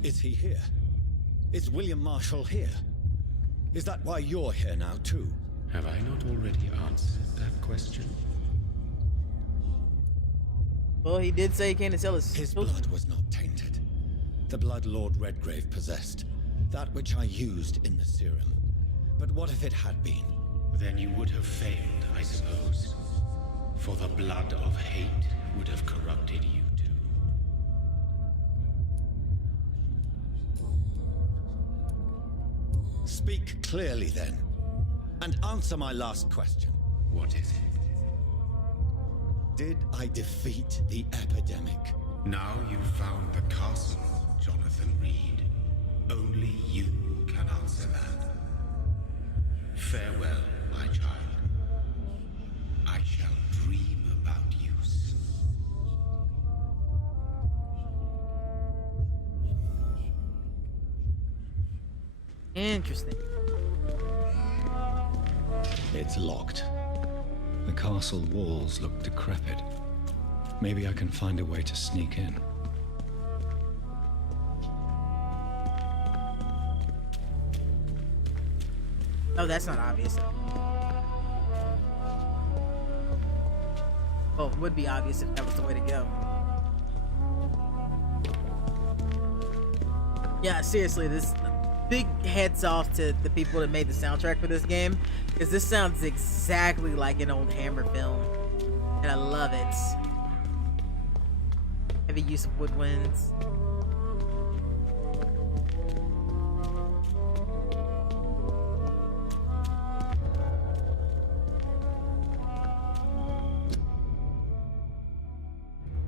Is he here? Is William Marshall here? Is that why you're here now, too? Have I not already answered that question? Well, he did say he can't tell us. His blood was not tainted. The blood Lord Redgrave possessed. That which I used in the serum. But what if it had been? Then you would have failed, I suppose. For the blood of hate would have corrupted you too. Speak clearly then. And answer my last question. What is it? Did I defeat the epidemic? Now you've found the castle, Jonathan Reed. Only you can answer that. Farewell, my child. I shall dream about you soon. Interesting. It's locked. The castle walls look decrepit. Maybe I can find a way to sneak in. Oh, that's not obvious. Well, it would be obvious if that was the way to go. Yeah, seriously, this big heads off to the people that made the soundtrack for this game, because this sounds exactly like an old Hammer film, and I love it. Heavy use of woodwinds.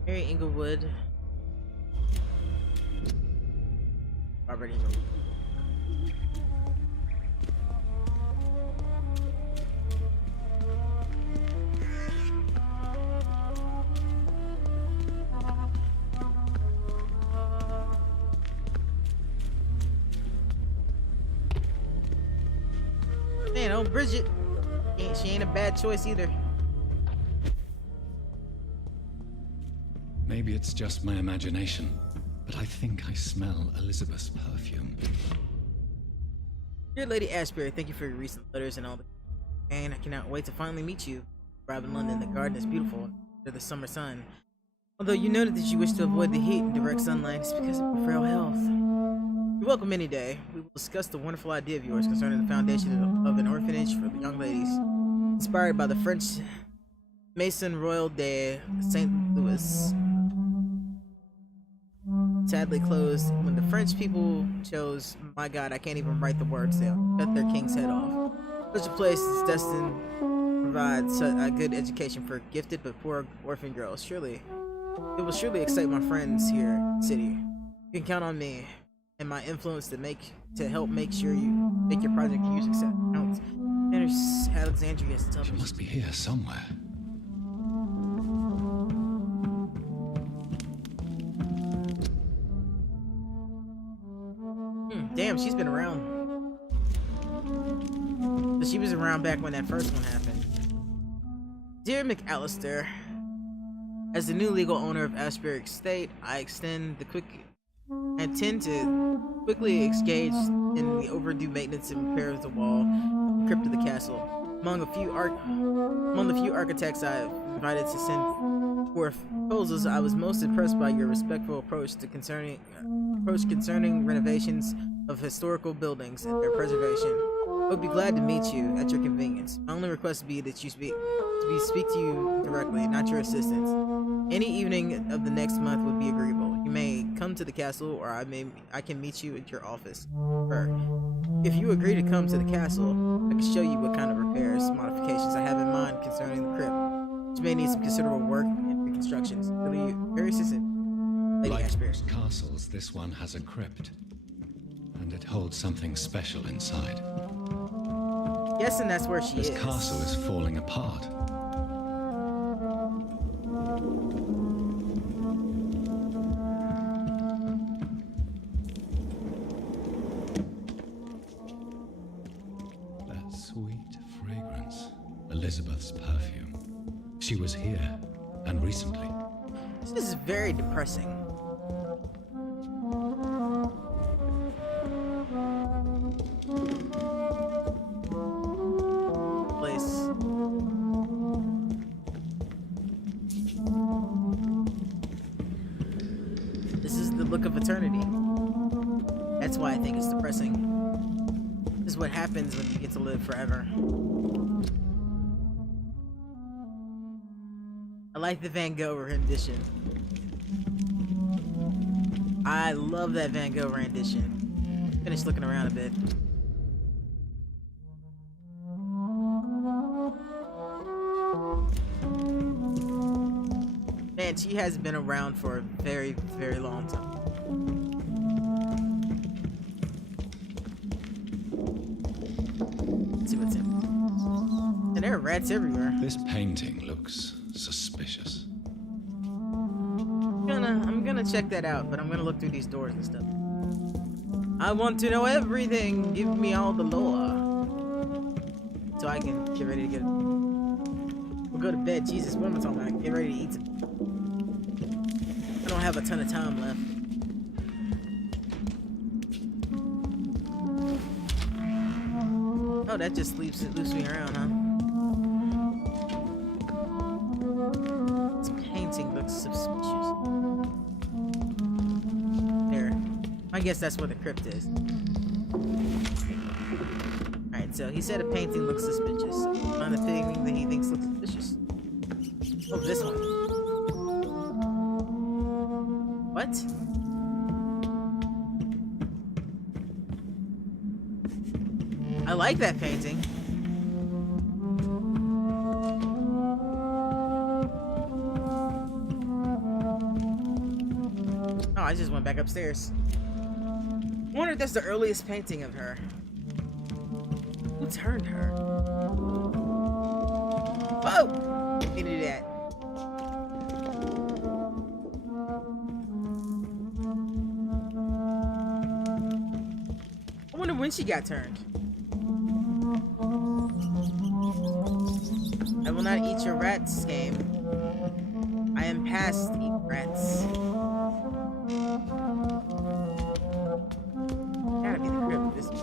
Harry Inglewood. Robert Inglewood. Man, oh Bridget. She ain't a bad choice either. Maybe it's just my imagination, but I think I smell Elizabeth's perfume. Dear Lady Ashbury, thank you for your recent letters and all the... And I cannot wait to finally meet you. Arrive in London, the garden is beautiful under the summer sun. Although you noted that you wish to avoid the heat and direct sunlight, it's because of your frail health. You're welcome any day. We will discuss the wonderful idea of yours concerning the foundation of an orphanage for the young ladies. Inspired by the French Maison Royale de St. Louis. sadly closed when the French people chose, my god, I can't even write the words down, cut their king's head off. Such a place is destined to provide a good education for gifted but poor orphan girls. Surely, it will surely excite my friends here in the city. You can count on me and my influence to help make sure you make your project a huge success. Alexandria is She must be here somewhere. Damn, she's been around. But she was around back when that first one happened. Dear McAllister, as the new legal owner of Ashbury Estate, I intend to quickly engage in the overdue maintenance and repair of the wall and crypt of the castle. Among the few architects I have invited to send forth proposals, I was most impressed by your respectful approach concerning renovations of historical buildings and their preservation. I would be glad to meet you at your convenience. My only request would be that you speak to you directly, not your assistants. Any evening of the next month would be agreeable. You may come to the castle, or I can meet you at your office. If you agree to come to the castle, I can show you what kind of repairs, modifications I have in mind concerning the crypt, which may need some considerable work and reconstructions. Really, very assistant. Lady Like Ashbury. most castles, this one has a crypt, and it holds something special inside. Guessing that's where she is. This castle is falling apart. That sweet fragrance. Elizabeth's perfume. She was here, and recently. This is very depressing. Place. This is the look of eternity. That's why I think it's depressing. This is what happens when you get to live forever. I like the Van Gogh rendition. I love that Van Gogh rendition. Finish looking around a bit. Man, she has been around for a very, very long time. Let's see what's in. And there are rats everywhere. This painting looks suspicious. I'm gonna check that out, but I'm gonna look through these doors and stuff. I want to know everything. Give me all the lore, so I can get ready to get. We'll go to bed. Jesus, what am I talking about? Get ready to eat. I don't have a ton of time left. Oh, that just loops me around, huh? This painting looks suspicious. There. I guess that's where the crypt is. Alright, so he said a painting looks suspicious. Find the painting that he thinks looks suspicious. Oh, this one. What? I like that painting. Oh, I just went back upstairs. I wonder if that's the earliest painting of her. Who turned her? Whoa! He did that. I wonder when she got turned. I will not eat your rats, game. I am past eat rats. Gotta be the crib this one.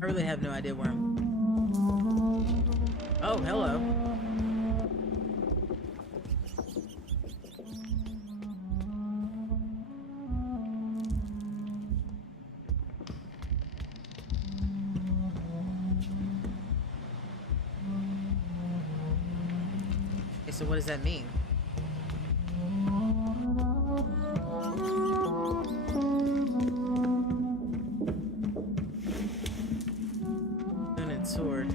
I really have no idea where I'm. Oh, hello. So what does that mean? Moon and sword.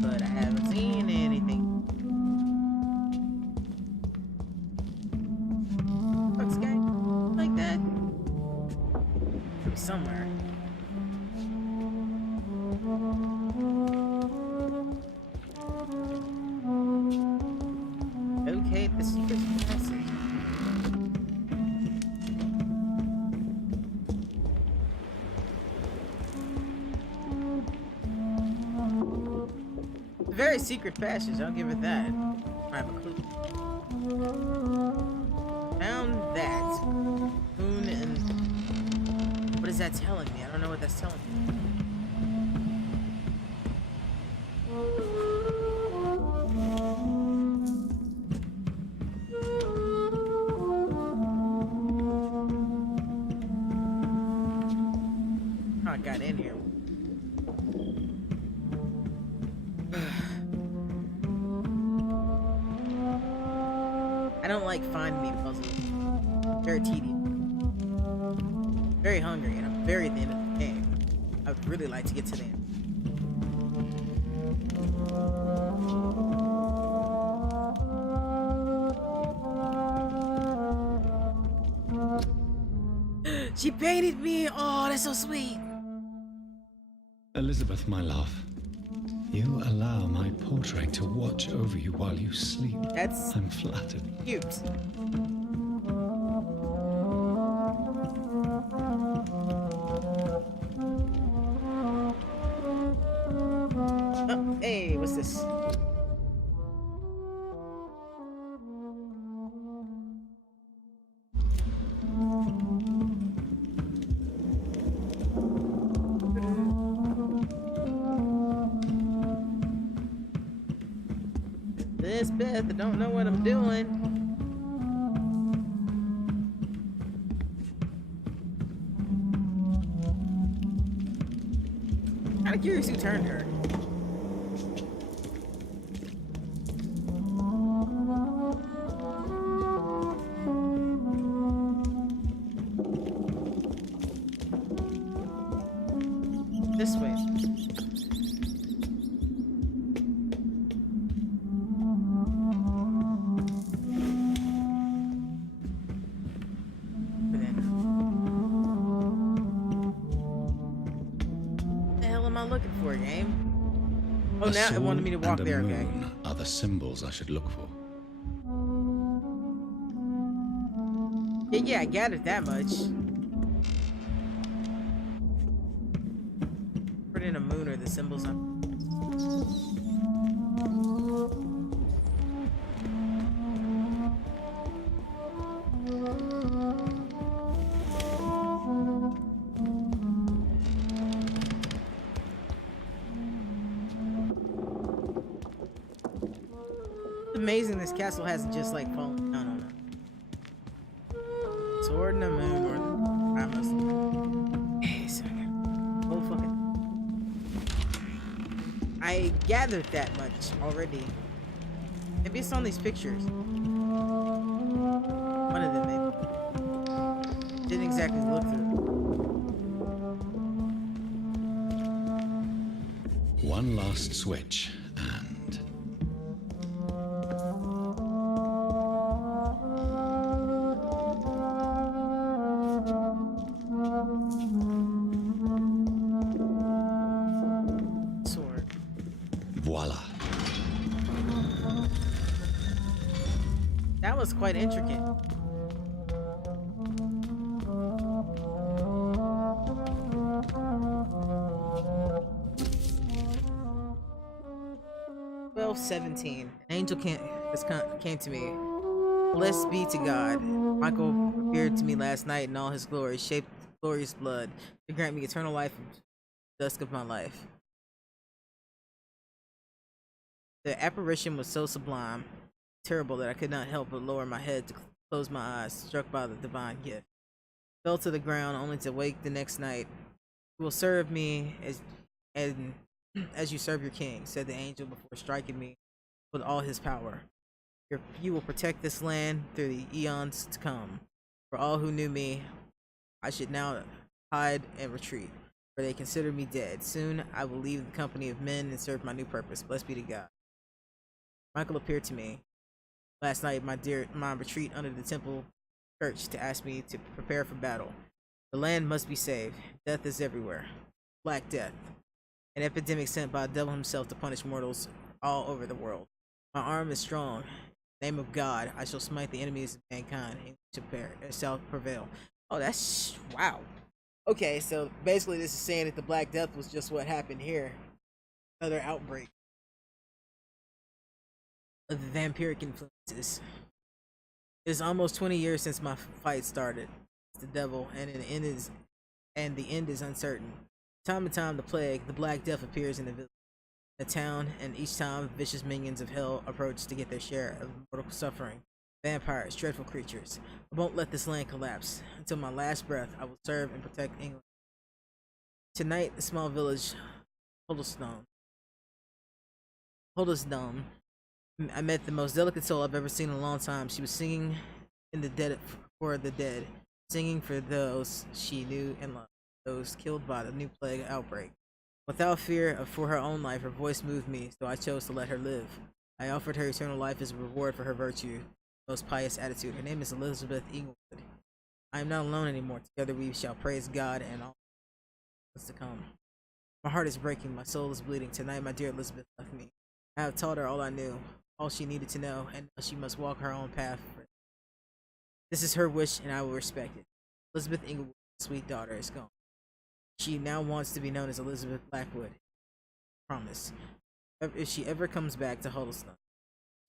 But I haven't seen anything. Looks gang like that. From somewhere. Okay, the secret passage. Very secret passage, I'll give it that. I have a clue. Found that. Moon and... What is that telling me? I don't know what that's telling me. How I got in here. I don't like finding these puzzles. Very tedious. Very hungry, and I'm very at the end of the game. I would really like to get to the end. She painted me! Oh, that's so sweet! Elizabeth, my love, you allow my portrait to watch over you while you sleep. That's I'm flattered. cute. Oh, hey, what's this? This Beth, I don't know what I'm doing. Kinda curious who turned her. This way. Looking for a game. Oh, now it wanted me to walk there. Okay. Are the symbols I should look for? Yeah, I gathered that much. Put in a moon or the symbols on. Amazing this castle hasn't just like fallen down on it. Sword and the moon or I must hey, oh fucking I gathered that much already. Maybe it's on these pictures. One of them maybe. Didn't exactly look through. One last switch and voila. That was quite intricate. Well, 17. An angel came to me. Blessed be to God. Michael appeared to me last night in all his glory, shaped glorious blood, to grant me eternal life in the dusk of my life. The apparition was so sublime, terrible, that I could not help but lower my head to close my eyes, struck by the divine gift. Fell to the ground only to wake the next night. He will serve me as and as you serve your king," said the angel before striking me with all his power. You will protect this land through the eons to come. For all who knew me, I should now hide and retreat, for they consider me dead. Soon I will leave the company of men and serve my new purpose. Blessed be to God. Michael appeared to me last night, my retreat under the temple church, to ask me to prepare for battle. The land must be saved. Death is everywhere. Black Death, an epidemic sent by the devil himself to punish mortals all over the world. My arm is strong. In the name of God, I shall smite the enemies of mankind and shall prevail. Oh, that's wow. Okay, so basically this is saying that the Black Death was just what happened here. Another outbreak of the vampiric influences. It is almost 20 years since my fight started. It's the devil, and the end is uncertain. Time to time, the plague, the Black Death, appears in the town, and each time vicious minions of hell approach to get their share of mortal suffering. Vampires, dreadful creatures. I won't let this land collapse. Until my last breath, I will serve and protect England. Tonight, the small village, Huddlestone, I met the most delicate soul I've ever seen in a long time. She was singing in the dead for the dead, singing for those she knew and loved, those killed by the new plague outbreak. Without fear for her own life, her voice moved me, so I chose to let her live. I offered her eternal life as a reward for her virtue, most pious attitude. Her name is Elizabeth Inglewood. I am not alone anymore. Together we shall praise God and all that's to come. My heart is breaking. My soul is bleeding. Tonight, my dear Elizabeth left me. I have taught her all I knew, all she needed to know, and now she must walk her own path. This is her wish, and I will respect it. Elizabeth Inglewood, sweet daughter, is gone. She now wants to be known as Elizabeth Blackwood. Promise. If she ever comes back to Huddlestone,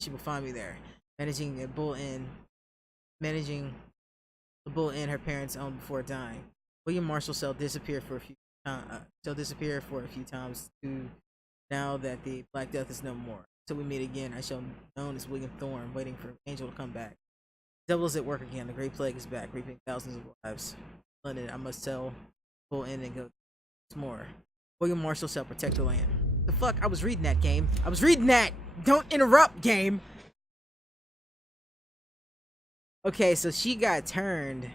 she will find me there, managing the bull inn her parents owned before dying. William Marshall shall disappear for a few times too, now that the Black Death is no more. Till we meet again, I shall be known as William Thorne, waiting for Angel to come back. The devil is at work again. The Great Plague is back, reaping thousands of lives. London, I must tell bull inn and go more. William Marshall shall protect the land. The fuck? I was reading that, game. I was reading that! Don't interrupt, game! Okay, so she got turned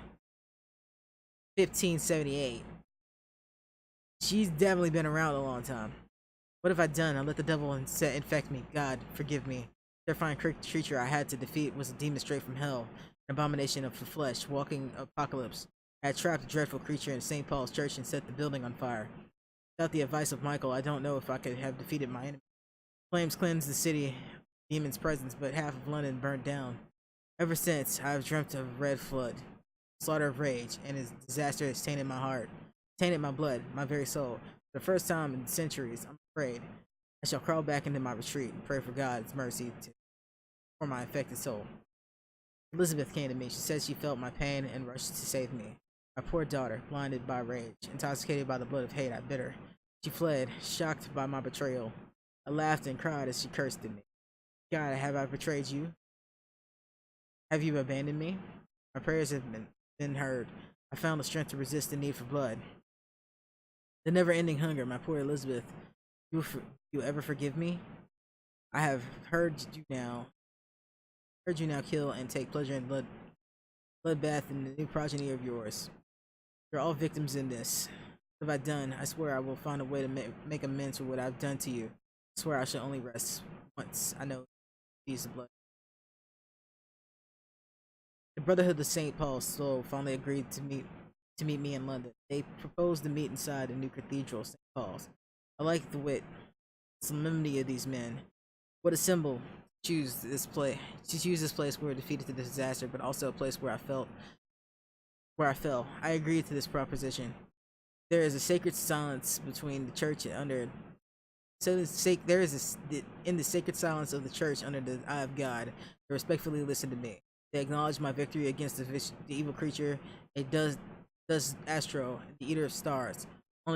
1578. She's definitely been around a long time. What have I done? I let the devil infect me. God, forgive me. Terrifying creature I had to defeat was a demon straight from hell, an abomination of the flesh, walking apocalypse. I had trapped a dreadful creature in St. Paul's Church and set the building on fire. Without the advice of Michael, I don't know if I could have defeated my enemy. Flames cleansed the city, demon's presence, but half of London burned down. Ever since, I have dreamt of red flood, slaughter of rage, and its disaster has tainted my heart, tainted my blood, my very soul. For the first time in centuries, I'm afraid. I shall crawl back into my retreat and pray for God's mercy for my infected soul. Elizabeth came to me. She said she felt my pain and rushed to save me. My poor daughter, blinded by rage, intoxicated by the blood of hate I bit her. She fled, shocked by my betrayal. I laughed and cried as she cursed at me. God, have I betrayed you? Have you abandoned me? My prayers have been heard. I found the strength to resist the need for blood. The never-ending hunger, my poor Elizabeth. You ever forgive me? I have heard you now kill and take pleasure in bloodbath in the new progeny of yours. You're all victims in this. What have I done? I swear I will find a way to make amends for what I've done to you. I swear I shall only rest once I know these blood. The Brotherhood of St. Paul's soul finally agreed to meet me in London. They proposed to meet inside the new cathedral, St. Paul's. I like the wit, solemnity of these men. What a symbol to choose this place where we were defeated to the disaster, but also a place where I fell. I agreed to this proposition. There is a sacred silence between the church and under. So in the sacred silence of the church under the eye of God, they respectfully listen to me. They acknowledge my victory against the evil creature. It does Astro, the eater of stars, who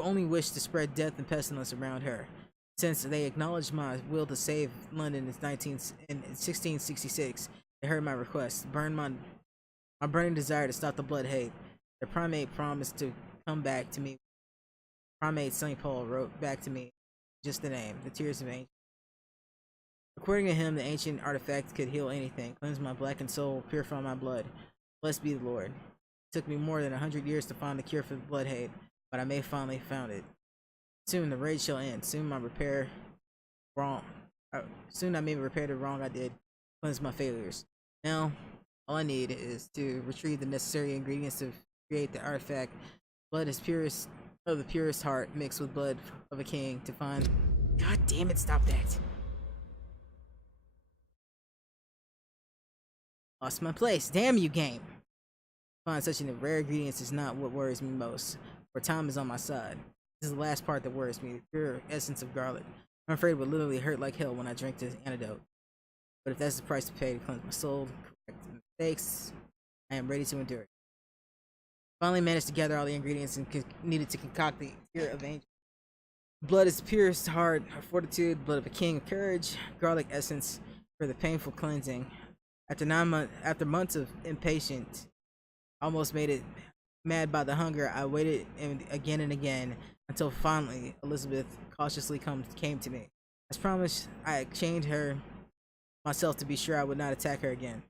only wish to spread death and pestilence around her. Since they acknowledged my will to save London in 1666, they heard my request, my burning desire to stop the blood hate. The primate promised to come back to me Primate St. Paul wrote back to me just the name, the Tears of Ancient. According to him, the ancient artifact could heal anything, cleanse my blackened soul, purify my blood. Blessed be the Lord. It took me more than 100 years to find the cure for the blood hate, but I may finally found it. Soon the rage shall end. Soon I may repair the wrong I did, cleanse my failures. Now, all I need is to retrieve the necessary ingredients to create the artifact. Blood is purest of the purest heart, mixed with blood of a king to find. God damn it! Stop that. Lost my place. Damn you, game. Find such a rare ingredients is not what worries me most, for time is on my side. This is the last part that worries me, the pure essence of garlic. I'm afraid it would literally hurt like hell when I drink this antidote. But if that's the price to pay to cleanse my soul, correct mistakes, I am ready to endure it. Finally managed to gather all the ingredients and needed to concoct the cure of angel. Blood is the purest heart of fortitude, blood of a king of courage, garlic essence for the painful cleansing. After months of impatience, almost made it mad by the hunger, I waited again and again until finally Elizabeth cautiously came to me. As promised, I had changed her myself to be sure I would not attack her again.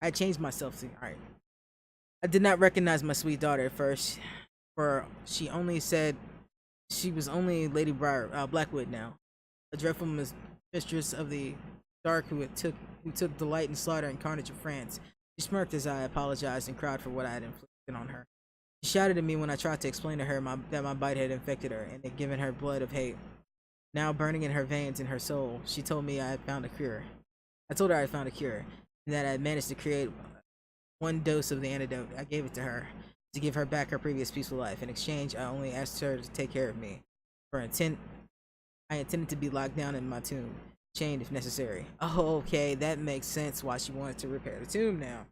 I changed myself to alright. I did not recognize my sweet daughter at first, for she only said she was only Lady Blackwood now, a dreadful mistress of the dark who took delight in slaughter and carnage of France. She smirked as I apologized and cried for what I had inflicted on her. She shouted at me when I tried to explain to her that my bite had infected her and had given her blood of hate. Now burning in her veins and her soul, she told me I had found a cure. I told her I had found a cure, and that I had managed to create one dose of the antidote. I gave it to her to give her back her previous peaceful life. In exchange, I only asked her to take care of me. I intended to be locked down in my tomb, chained if necessary. Oh, okay, that makes sense why she wanted to repair the tomb now.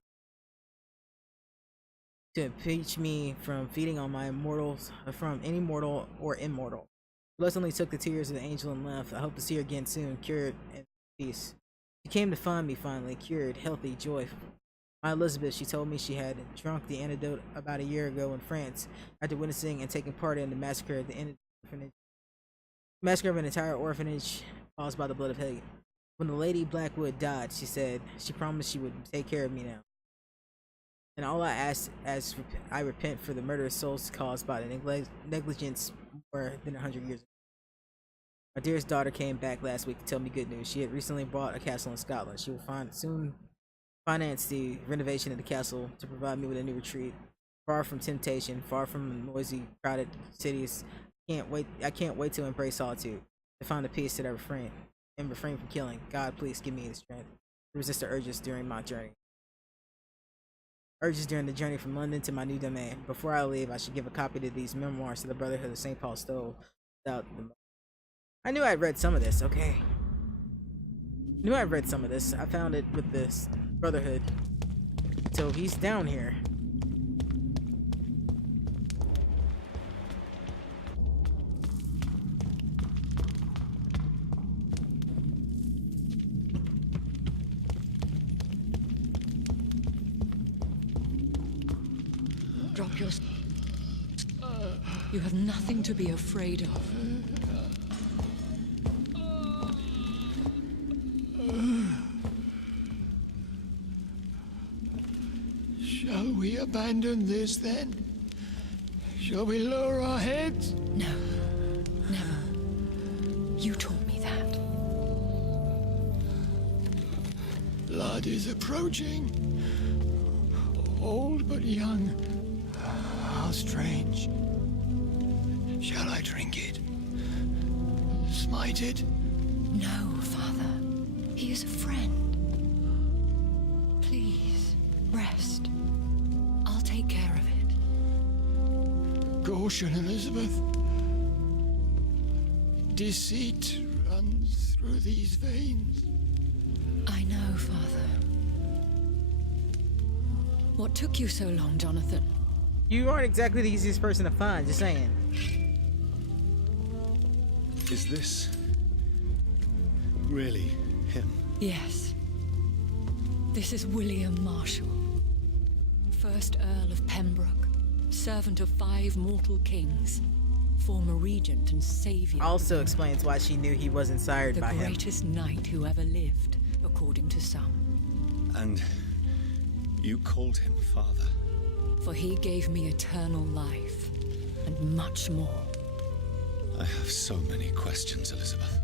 To impeach me from feeding on my immortals, from any mortal or immortal. Reluctantly took the tears of the angel and left. I hope to see her again soon, cured and peace. She came to find me finally, cured, healthy, joyful. My Elizabeth, she told me she had drunk the antidote about a year ago in France after witnessing and taking part in the massacre of an entire orphanage caused by the blood of hate. When the Lady Blackwood died, she said she promised she would take care of me now. And all I ask as I repent for the murderous souls caused by the negligence more than 100 years ago. My dearest daughter came back last week to tell me good news. She had recently bought a castle in Scotland. She will soon finance the renovation of the castle to provide me with a new retreat, far from temptation, far from noisy, crowded cities. I can't wait to embrace solitude, to find the peace that I refrain from killing. God, please give me the strength to resist the urges during my journey. Urges during the journey from London to my new domain. Before I leave, I should give a copy to these memoirs to the Brotherhood of St. Paul Stole. I knew I'd read some of this, okay. Knew I'd read some of this. I found it with this Brotherhood. So he's down here. Drop your... You have nothing to be afraid of. Shall we abandon this then? Shall we lower our heads? No, never. You taught me that. Blood is approaching. Old but young. How strange. Shall I drink it? Smite it? No, Father. He is a friend. Please, rest. I'll take care of it. Caution, Elizabeth. Deceit runs through these veins. I know, Father. What took you so long, Jonathan? You aren't exactly the easiest person to find, just saying. Is this really him? Yes. This is William Marshall, 1st Earl of Pembroke, servant of 5 mortal kings. former regent and savior. Also explains why she knew he was inspired The by him. greatest knight who ever lived, according to some. And you called him father. For he gave me eternal life, and much more. I have so many questions, Elizabeth.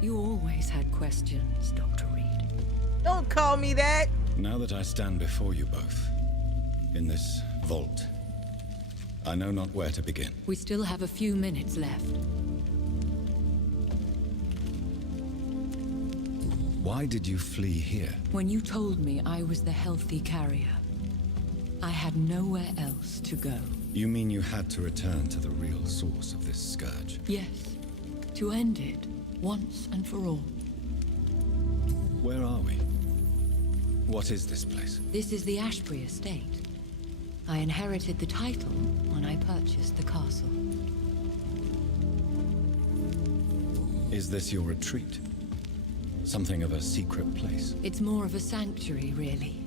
You always had questions, Dr. Reed. Don't call me that! Now that I stand before you both, in this vault, I know not where to begin. We still have a few minutes left. Why did you flee here? When you told me I was the healthy carrier, I had nowhere else to go. You mean you had to return to the real source of this scourge? Yes, to end it, once and for all. Where are we? What is this place? This is the Ashbury estate. I inherited the title when I purchased the castle. Is this your retreat? Something of a secret place? It's more of a sanctuary, really.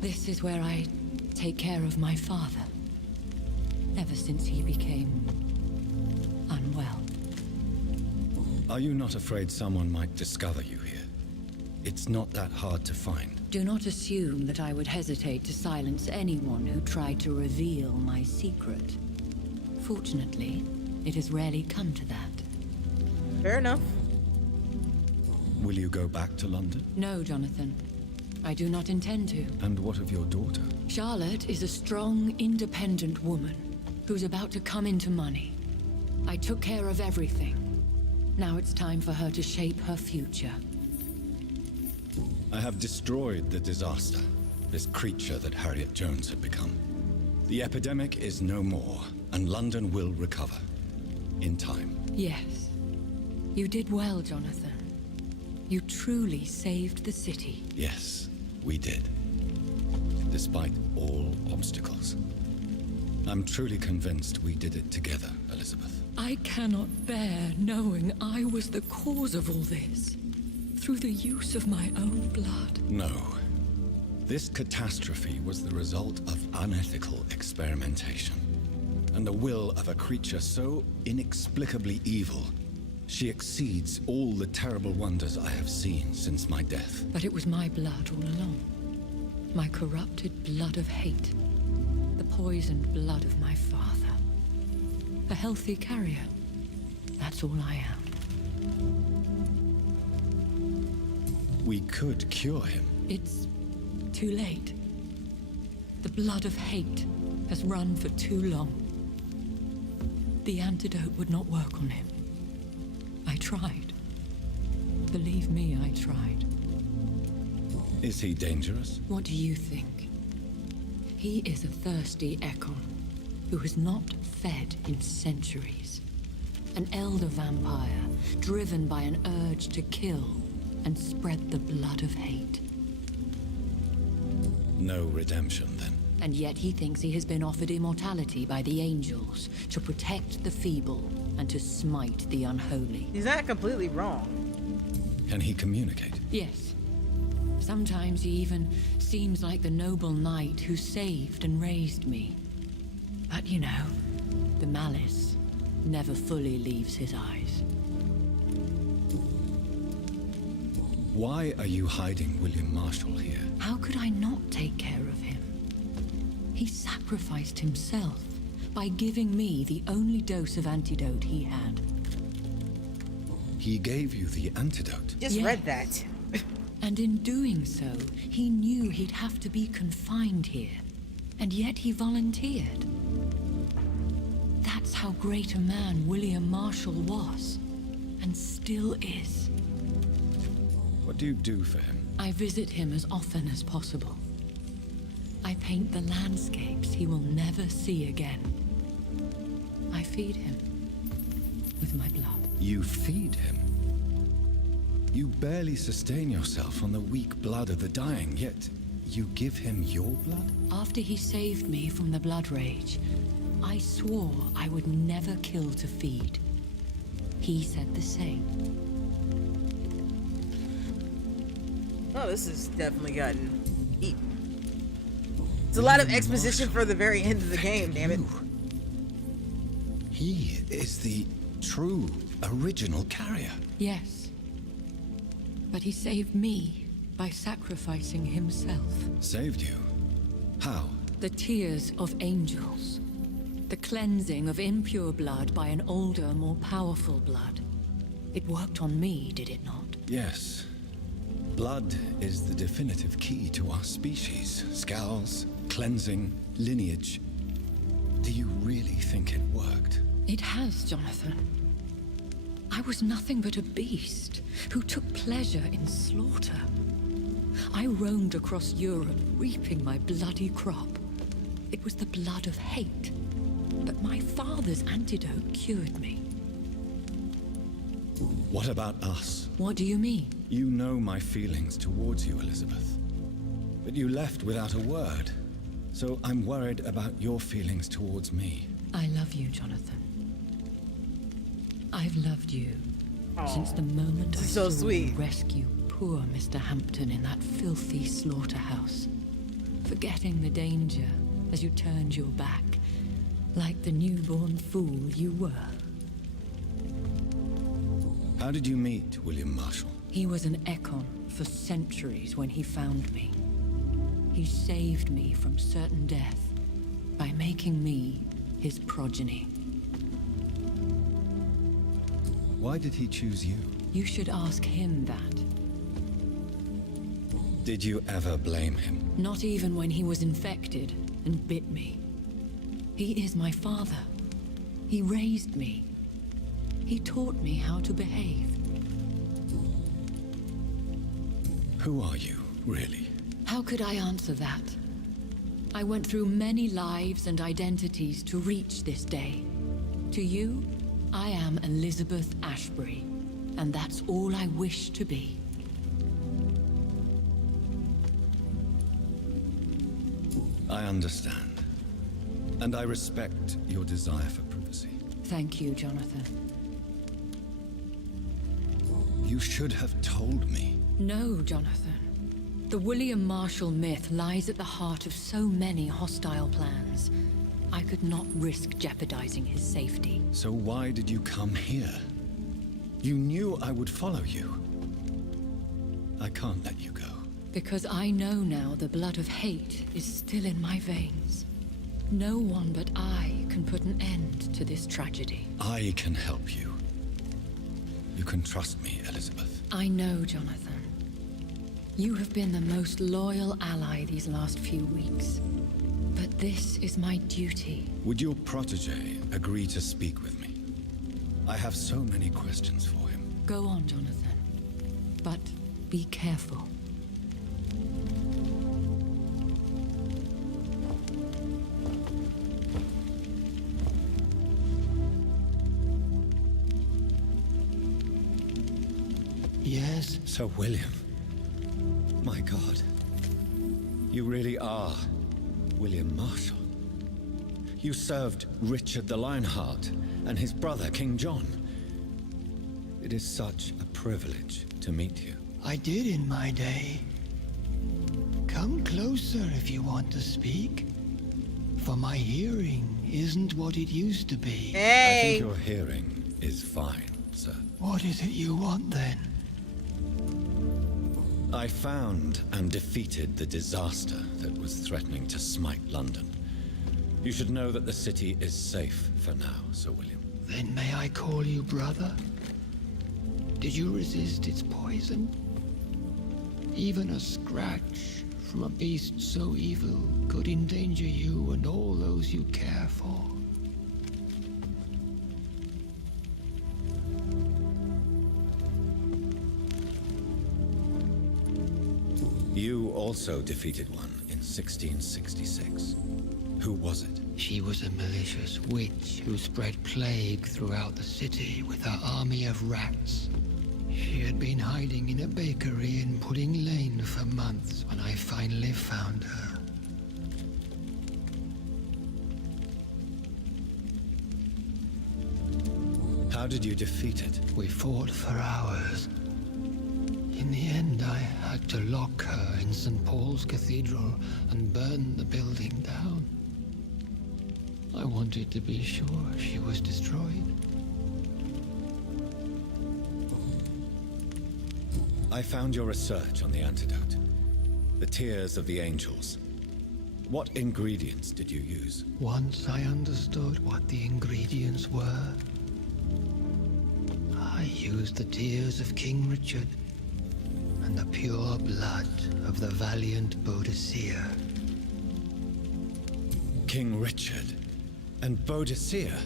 This is where I take care of my father. Ever since he became unwell. Are you not afraid someone might discover you here? It's not that hard to find. Do not assume that I would hesitate to silence anyone who tried to reveal my secret. Fortunately, it has rarely come to that. Fair enough. Will you go back to London? No, Jonathan. I do not intend to. And what of your daughter? Charlotte is a strong, independent woman who's about to come into money. I took care of everything. Now it's time for her to shape her future. I have destroyed the disaster, this creature that Harriet Jones had become. The epidemic is no more, and London will recover. In time. Yes. You did well, Jonathan. You truly saved the city. Yes, we did. Despite all obstacles. I'm truly convinced we did it together, Elizabeth. I cannot bear knowing I was the cause of all this. Through the use of my own blood. No. This catastrophe was the result of unethical experimentation. And the will of a creature so inexplicably evil, she exceeds all the terrible wonders I have seen since my death. But it was my blood all along. My corrupted blood of hate. The poisoned blood of my father. A healthy carrier. That's all I am. We could cure him. It's too late. The blood of hate has run for too long. The antidote would not work on him. I tried. Believe me, I tried. Is he dangerous? What do you think? He is a thirsty Ekon who has not fed in centuries. An elder vampire driven by an urge to kill and spread the blood of hate. No redemption, then. And yet he thinks he has been offered immortality by the angels to protect the feeble and to smite the unholy. He's not completely wrong. Can he communicate? Yes. Sometimes he even seems like the noble knight who saved and raised me. But you know, the malice never fully leaves his eyes. Why are you hiding William Marshall here? How could I not take care of him? He sacrificed himself by giving me the only dose of antidote he had. He gave you the antidote? Just read that. And in doing so, he knew he'd have to be confined here. And yet he volunteered. That's how great a man William Marshall was. And still is. What do you do for him? I visit him as often as possible. I paint the landscapes he will never see again. I feed him with my blood. You feed him? You barely sustain yourself on the weak blood of the dying, yet you give him your blood? After he saved me from the blood rage, I swore I would never kill to feed. He said the same. Oh, this has definitely gotten deep. It's a lot of exposition for the very end of the game, damn it. He is the true, original carrier. Yes. But he saved me by sacrificing himself. Saved you? How? The tears of angels. The cleansing of impure blood by an older, more powerful blood. It worked on me, did it not? Yes. Blood is the definitive key to our species. Scowls, cleansing, lineage. Do you really think it worked? It has, Jonathan. I was nothing but a beast who took pleasure in slaughter. I roamed across Europe, reaping my bloody crop. It was the blood of hate. But my father's antidote cured me. What about us? What do you mean? You know my feelings towards you, Elizabeth. But you left without a word. So I'm worried about your feelings towards me. I love you, Jonathan. I've loved you since the moment I So saw sweet. you rescue poor Mr. Hampton in that filthy slaughterhouse. Forgetting the danger as you turned your back, like the newborn fool you were. How did you meet William Marshall? He was an Ekon for centuries when he found me. He saved me from certain death by making me his progeny. Why did he choose you? You should ask him that. Did you ever blame him? Not even when he was infected and bit me. He is my father. He raised me. He taught me how to behave. Who are you, really? How could I answer that? I went through many lives and identities to reach this day. To you, I am Elizabeth Ashbury, and that's all I wish to be. I understand. And I respect your desire for privacy. Thank you, Jonathan. You should have told me. No, Jonathan. The William Marshall myth lies at the heart of so many hostile plans. I could not risk jeopardizing his safety. So why did you come here? You knew I would follow you. I can't let you go. Because I know now the blood of hate is still in my veins. No one but I can put an end to this tragedy. I can help you. You can trust me, Elizabeth. I know, Jonathan. You have been the most loyal ally these last few weeks. But this is my duty. Would your protege agree to speak with me? I have so many questions for him. Go on, Jonathan. But be careful. Yes? Sir William. My God. You really are William Marshall. You served Richard the Lionheart and his brother, King John. It is such a privilege to meet you. I did in my day. Come closer if you want to speak. For my hearing isn't what it used to be. I Hey! think your hearing is fine, sir. What is it you want then? I found and defeated the disaster that was threatening to smite London. You should know that the city is safe for now, Sir William. Then may I call you brother? Did you resist its poison? Even a scratch from a beast so evil could endanger you and all those you care for. You also defeated one in 1666. Who was it? She was a malicious witch who spread plague throughout the city with her army of rats. She had been hiding in a bakery in Pudding Lane for months when I finally found her. How did you defeat it? We fought for hours. In the end, I had to lock her in St. Paul's Cathedral and burn the building down. I wanted to be sure she was destroyed. I found your research on the antidote. The tears of the angels. What ingredients did you use? Once I understood what the ingredients were, I used the tears of King Richard and the pure blood of the valiant Boadicea. King Richard and Boadicea?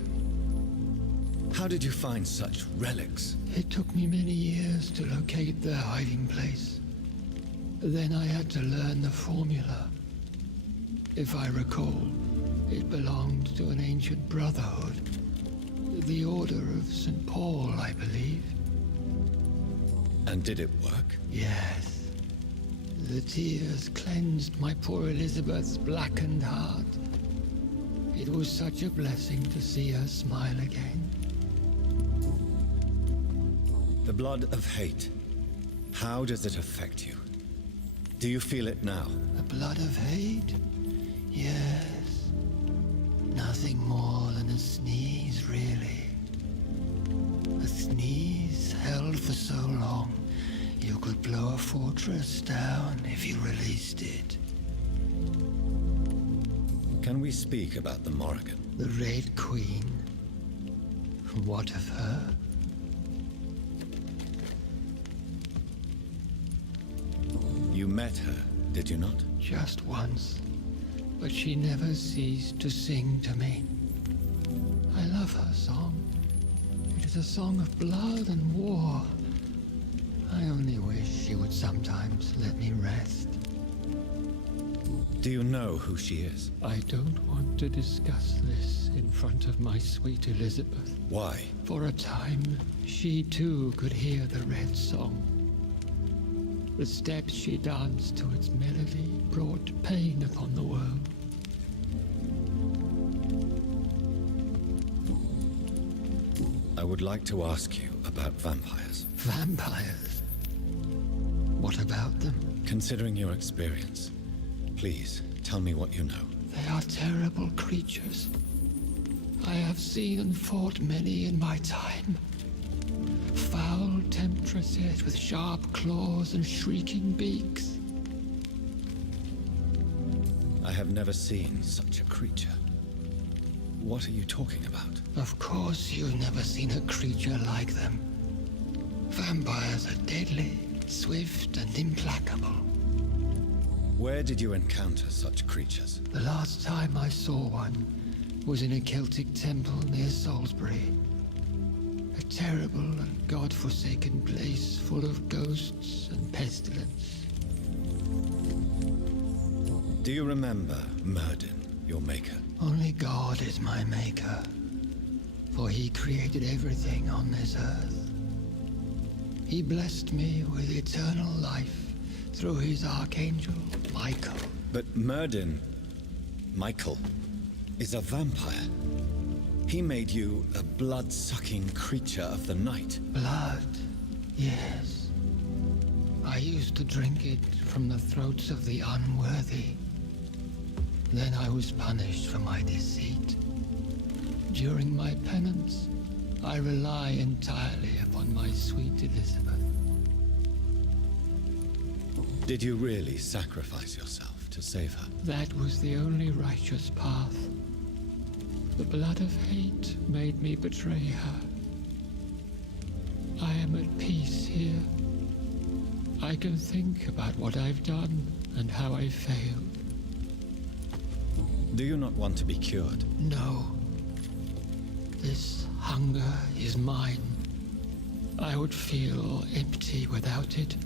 How did you find such relics? It took me many years to locate their hiding place. Then I had to learn the formula. If I recall, it belonged to an ancient brotherhood. The Order of St. Paul, I believe. And did it work? Yes. The tears cleansed my poor Elizabeth's blackened heart. It was such a blessing to see her smile again. The blood of hate. How does it affect you? Do you feel it now? The blood of hate? Yes. Nothing more than a sneeze, really. A sneeze held for so long, you could blow a fortress down if you released it. Can we speak about the Morrigan? The Red Queen. What of her? You met her, did you not? Just once. But she never ceased to sing to me. I love her song. It is a song of blood and war. I only wish she would sometimes let me rest. Do you know who she is? I don't want to discuss this in front of my sweet Elizabeth. Why? For a time, she too could hear the Red Song. The steps she danced to its melody brought pain upon the world. I would like to ask you about vampires. Vampires? What about them? Considering your experience, please tell me what you know. They are terrible creatures. I have seen and fought many in my time. Foul temptresses with sharp claws and shrieking beaks. I have never seen such a creature. What are you talking about? Of course you've never seen a creature like them. Vampires are deadly, swift and implacable. Where did you encounter such creatures? The last time I saw one was in a Celtic temple near Salisbury. A terrible and god-forsaken place full of ghosts and pestilence. Do you remember Myrddin, your maker? Only God is my maker, for he created everything on this earth. He blessed me with eternal life through his archangel, Michael. But Myrddin, Michael, is a vampire. He made you a blood-sucking creature of the night. Blood, yes. I used to drink it from the throats of the unworthy. Then I was punished for my deceit. During my penance, I rely entirely upon my sweet Elizabeth. Did you really sacrifice yourself to save her? That was the only righteous path. The blood of hate made me betray her. I am at peace here. I can think about what I've done and how I failed. Do you not want to be cured? No. This hunger is mine. I would feel empty without it.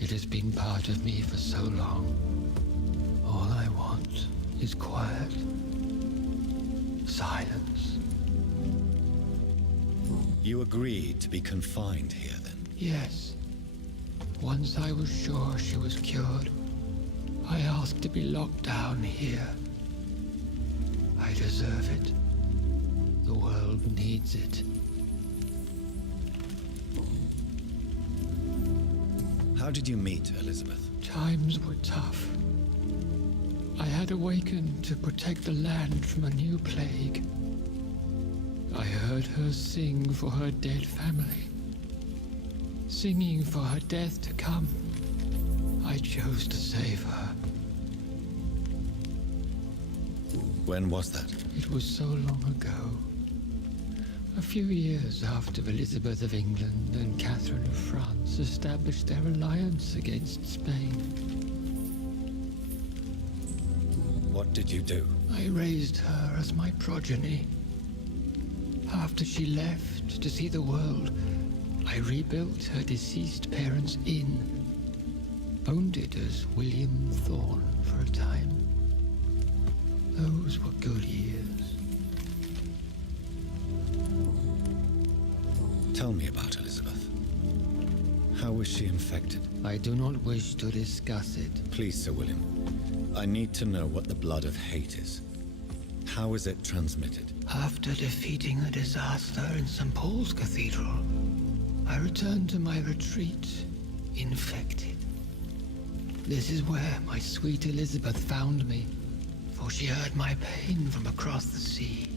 It has been part of me for so long. All I want is quiet. Silence. You agreed to be confined here, then? Yes. Once I was sure she was cured, I asked to be locked down here. I deserve it. The world needs it. How did you meet Elizabeth? Times were tough. I had awakened to protect the land from a new plague. I heard her sing for her dead family. Singing for her death to come. I chose to save her. When was that? It was so long ago. A few years after Elizabeth of England and Catherine of France established their alliance against Spain. What did you do? I raised her as my progeny. After she left to see the world, I rebuilt her deceased parents' inn. Owned it as William Thorne for a time. Those were good years. Tell me about Elizabeth. How was she infected? I do not wish to discuss it. Please, Sir William. I need to know what the blood of hate is. How is it transmitted? After defeating a disaster in St. Paul's Cathedral, I returned to my retreat, infected. This is where my sweet Elizabeth found me, for she heard my pain from across the sea.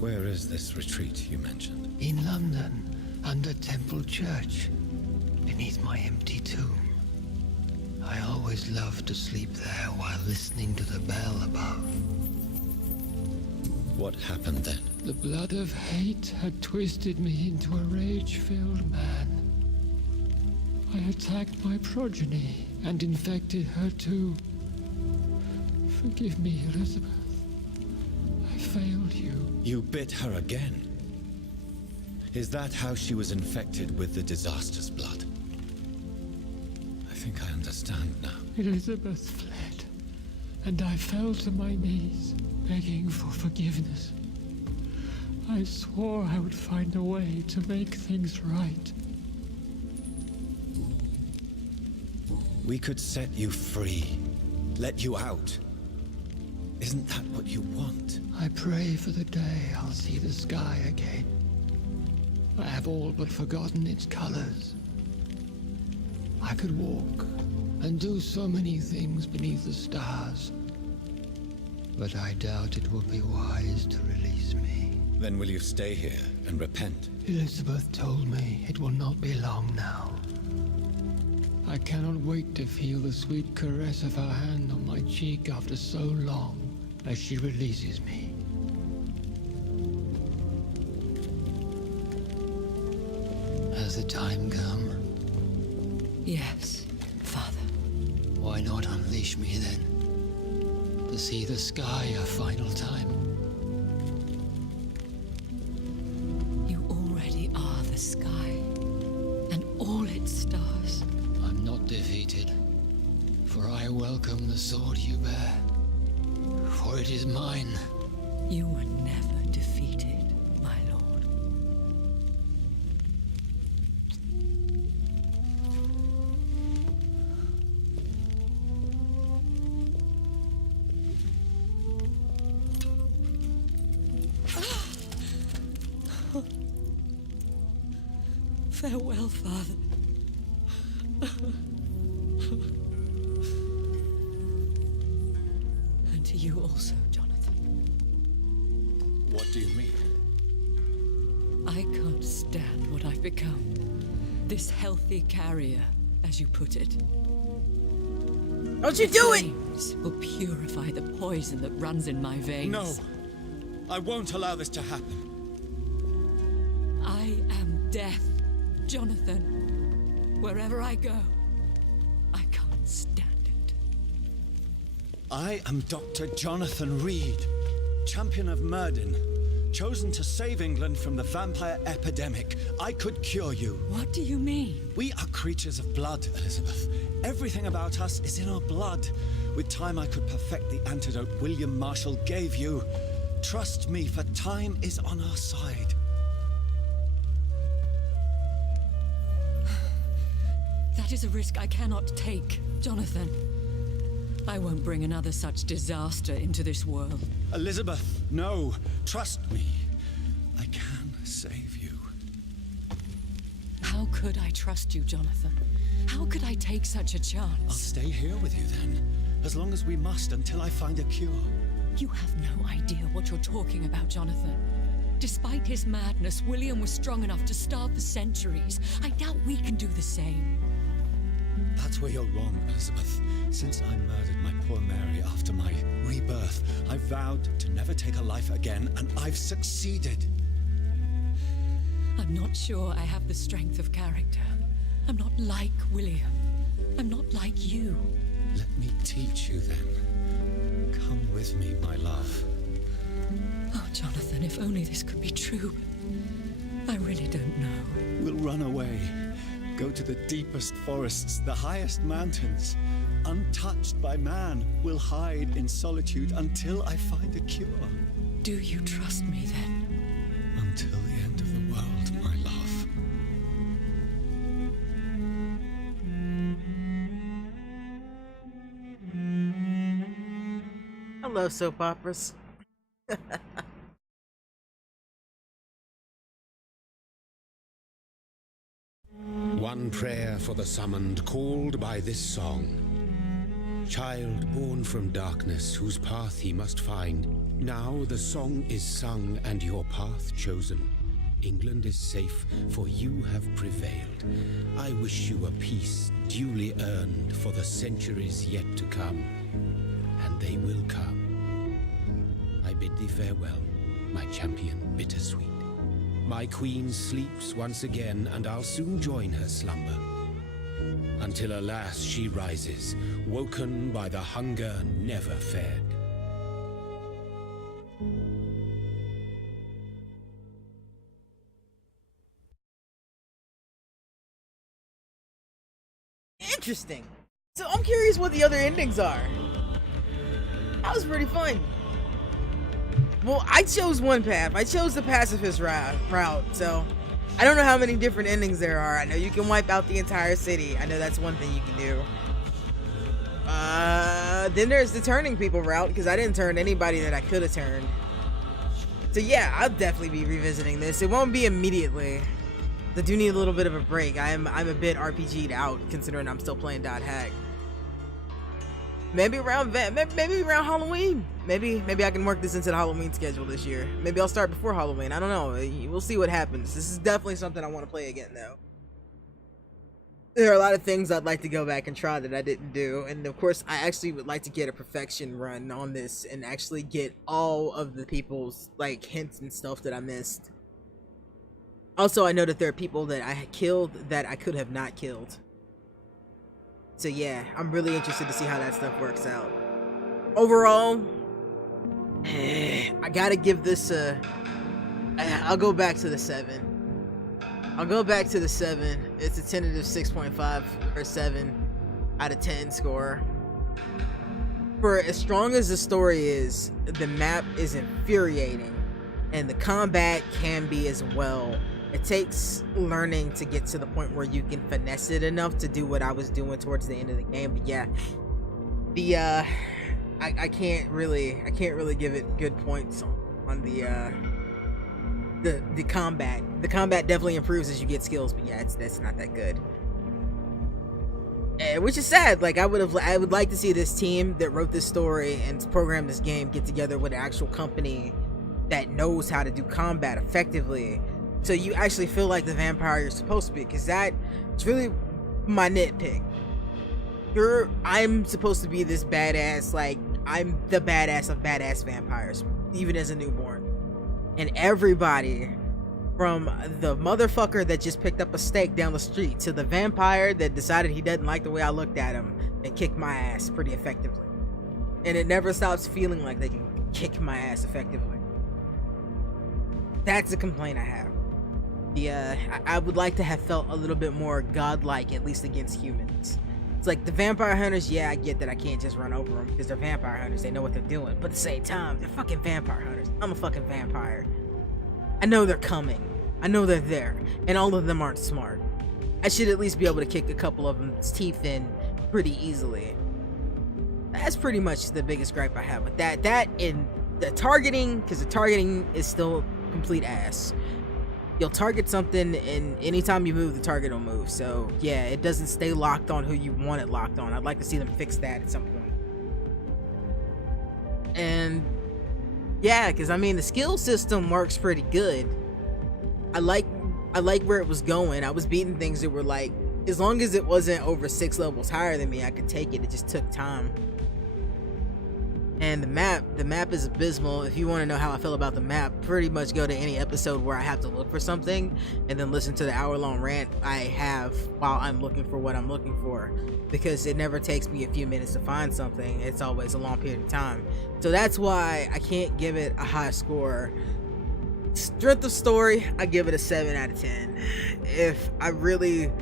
Where is this retreat you mentioned? In London, under Temple Church, beneath my empty tomb. I always loved to sleep there while listening to the bell above. What happened then? The blood of hate had twisted me into a rage-filled man. I attacked my progeny and infected her too. Forgive me, Elizabeth. I failed you. You bit her again? Is that how she was infected with the disaster's blood? I think I understand now. Elizabeth fled, and I fell to my knees, begging for forgiveness. I swore I would find a way to make things right. We could set you free, let you out. Isn't that what you want? I pray for the day I'll see the sky again. I have all but forgotten its colors. I could walk and do so many things beneath the stars. But I doubt it would be wise to release me. Then will you stay here and repent? Elizabeth told me it will not be long now. I cannot wait to feel the sweet caress of her hand on my cheek after so long as she releases me. Has the time come? Yes, Father. Why not unleash me then? To see the sky a final time. You already are the sky, and all its stars. I'm not defeated, for I welcome the sword you bear, for it is mine. You were never defeated, my lord. Farewell, Father. And to you also, Jonathan. What do you mean? I can't stand what I've become. This healthy carrier, as you put it. Don't you do it! Flames will purify the poison that runs in my veins. No! I won't allow this to happen. I am death, Jonathan. Wherever I go, I can't stand it. I am Dr. Jonathan Reed, champion of Myrddin, chosen to save England from the vampire epidemic. I could cure you. What do you mean? We are creatures of blood, Elizabeth. Everything about us is in our blood. With time, I could perfect the antidote William Marshall gave you. Trust me, for time is on our side. That is a risk I cannot take, Jonathan. I won't bring another such disaster into this world. Elizabeth, no. Trust me. I can save you. How could I trust you, Jonathan? How could I take such a I'll chance? stay here with you then, as long as we must until I find a cure. You have no idea what you're talking about, Jonathan. Despite his madness, William was strong enough to starve for centuries. I doubt we can do the same. That's where you're wrong, Elizabeth. Since I murdered my poor Mary after my rebirth, I vowed to never take a life again, and I've succeeded. I'm not sure I have the strength of character. I'm not like William. I'm not like you. Let me teach you then. Come with me, my love. Oh, Jonathan, if only this could be true. I really don't know. We'll run away. Go to the deepest forests, the highest mountains. Untouched by man, we'll hide in solitude until I find a cure. Do you trust me then? Until the end of the world, my love. I love soap operas. One prayer for the summoned, called by this song. Child born from darkness, whose path he must find. Now the song is sung and your path chosen. England is safe, for you have prevailed. I wish you a peace duly earned for the centuries yet to come. And they will come. I bid thee farewell, my champion bittersweet. My queen sleeps once again, and I'll soon join her slumber. Until alas she rises, woken by the hunger never fed. Interesting. So I'm curious what the other endings are. That was pretty fun. Well, I chose one path. I chose the pacifist route, so I don't know how many different endings there are. I know you can wipe out the entire city. I know that's one thing you can do. Then there's the turning people route, because I didn't turn anybody that I could have turned. So yeah, I'll definitely be revisiting this. It won't be immediately. I do need a little bit of a break. I'm a bit RPG'd out, considering I'm still playing .hack. Maybe around Halloween. Maybe I can work this into the Halloween schedule this year. Maybe I'll start before Halloween. I don't know. We'll see what happens. This is definitely something I want to play again, though. There are a lot of things I'd like to go back and try that I didn't do, and of course, I actually would like to get a perfection run on this and actually get all of the people's like hints and stuff that I missed. Also, I know that there are people that I had killed that I could have not killed. So yeah, I'm really interested to see how that stuff works out. Overall, I gotta give this I'll go back to the 7. I'll go back to the 7. It's a tentative 6.5 or 7 out of 10 score. For as strong as the story is, the map is infuriating, and the combat can be as well. It takes learning to get to the point where you can finesse it enough to do what I was doing towards the end of the game. But yeah, I can't really give it good points on the combat. The combat definitely improves as you get skills, but yeah, that's not that good. Which is sad. Like I would like to see this team that wrote this story and programmed this game get together with an actual company that knows how to do combat effectively. So you actually feel like the vampire you're supposed to be, because it's really my nitpick. I'm supposed to be this badass, like I'm the badass of badass vampires, even as a newborn. And everybody, from the motherfucker that just picked up a steak down the street to the vampire that decided he doesn't like the way I looked at him and kicked my ass pretty effectively. And it never stops feeling like they can kick my ass effectively. That's a complaint I have. I would like to have felt a little bit more godlike, at least against humans. It's like the vampire hunters, yeah, I get that I can't just run over them because they're vampire hunters, they know what they're doing, but at the same time, they're fucking vampire hunters. I'm a fucking vampire. I know they're coming. I know they're there, and all of them aren't smart. I should at least be able to kick a couple of them's teeth in pretty easily. That's pretty much the biggest gripe I have with that. That and the targeting, because the targeting is still complete ass. you'll target something, and anytime you move, the target will move. So yeah, it doesn't stay locked on who you want it locked on. I'd like to see them fix that at some point. And yeah, because I mean, the skill system works pretty good. I like where it was going. I was beating things that were like, as long as it wasn't over 6 levels higher than me, I could take it. It just took time. And the map is abysmal. If you want to know how I feel about the map, pretty much go to any episode where I have to look for something and then listen to the hour-long rant I have while I'm looking for what I'm looking for, because it never takes me a few minutes to find something. It's always a long period of time. So that's why I can't give it a high score. Strength of story, I give it a 7 out of 10. If I really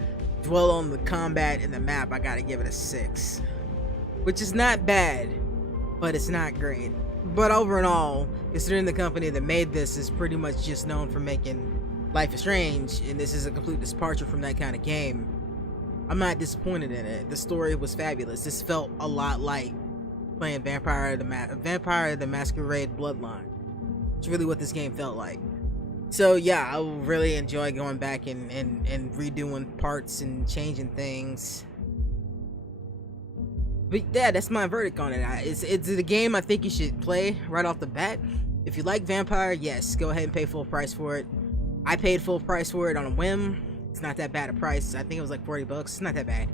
dwell on the combat and the map, I gotta give it a 6, which is not bad, but it's not great. But over and all, considering the company that made this is pretty much just known for making Life is Strange, and this is a complete departure from that kind of game, I'm not disappointed in it. The story was fabulous. This felt a lot like playing Vampire the Masquerade Bloodline. It's really what this game felt like. So yeah, I will really enjoy going back and redoing parts and changing things. But yeah, that's my verdict on it. It's a game I think you should play right off the bat. If you like Vampire, yes, go ahead and pay full price for it. I paid full price for it on a whim. It's not that bad a price. I think it was like $40. It's not that bad.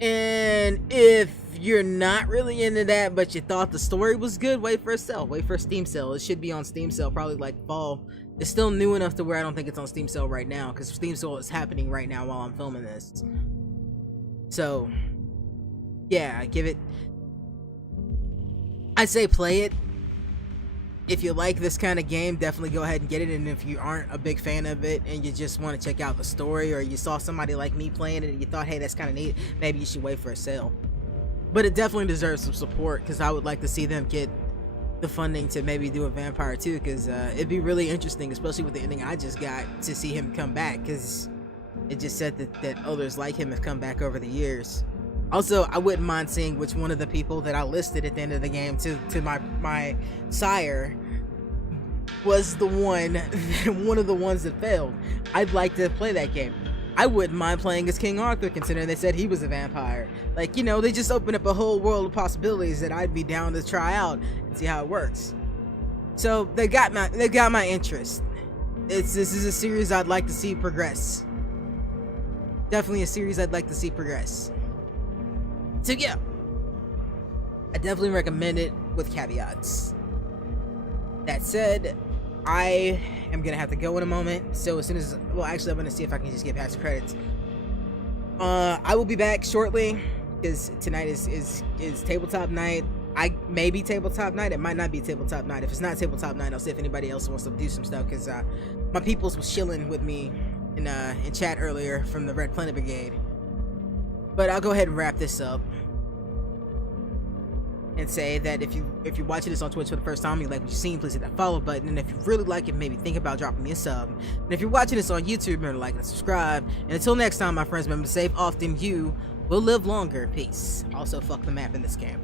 And if you're not really into that, but you thought the story was good, wait for a sale. Wait for a Steam sale. It should be on Steam sale probably like fall. It's still new enough to where I don't think it's on Steam sale right now, because Steam sale is happening right now while I'm filming this. So yeah, I say play it. If you like this kind of game, definitely go ahead and get it. And if you aren't a big fan of it and you just want to check out the story, or you saw somebody like me playing it and you thought, hey, that's kind of neat, maybe you should wait for a sale. But it definitely deserves some support, because I would like to see them get the funding to maybe do a Vampire 2, because it'd be really interesting, especially with the ending I just got, to see him come back, because it just said that others like him have come back over the years. Also, I wouldn't mind seeing which one of the people that I listed at the end of the game to my sire was the one of the ones that failed. I'd like to play that game. I wouldn't mind playing as King Arthur, considering they said he was a vampire. Like, you know, they just opened up a whole world of possibilities that I'd be down to try out and see how it works. So they got my interest. This is a series I'd like to see progress. Definitely a series I'd like to see progress. So yeah, I definitely recommend it with caveats. That said, I am gonna have to go in a moment. So as soon as, well, actually, I'm gonna see if I can just get past the credits. I will be back shortly, because tonight is tabletop night. I may be tabletop night. It might not be tabletop night. If it's not tabletop night, I'll see if anybody else wants to do some stuff, because my peoples was chilling with me in chat earlier from the Red Planet Brigade. But I'll go ahead and wrap this up and say that if you're watching this on Twitch for the first time, you like what you've seen, please hit that follow button. And if you really like it, maybe think about dropping me a sub. And if you're watching this on YouTube, remember to like and subscribe. And until next time, my friends, remember to save often. You will live longer. Peace. Also, fuck the map in this game.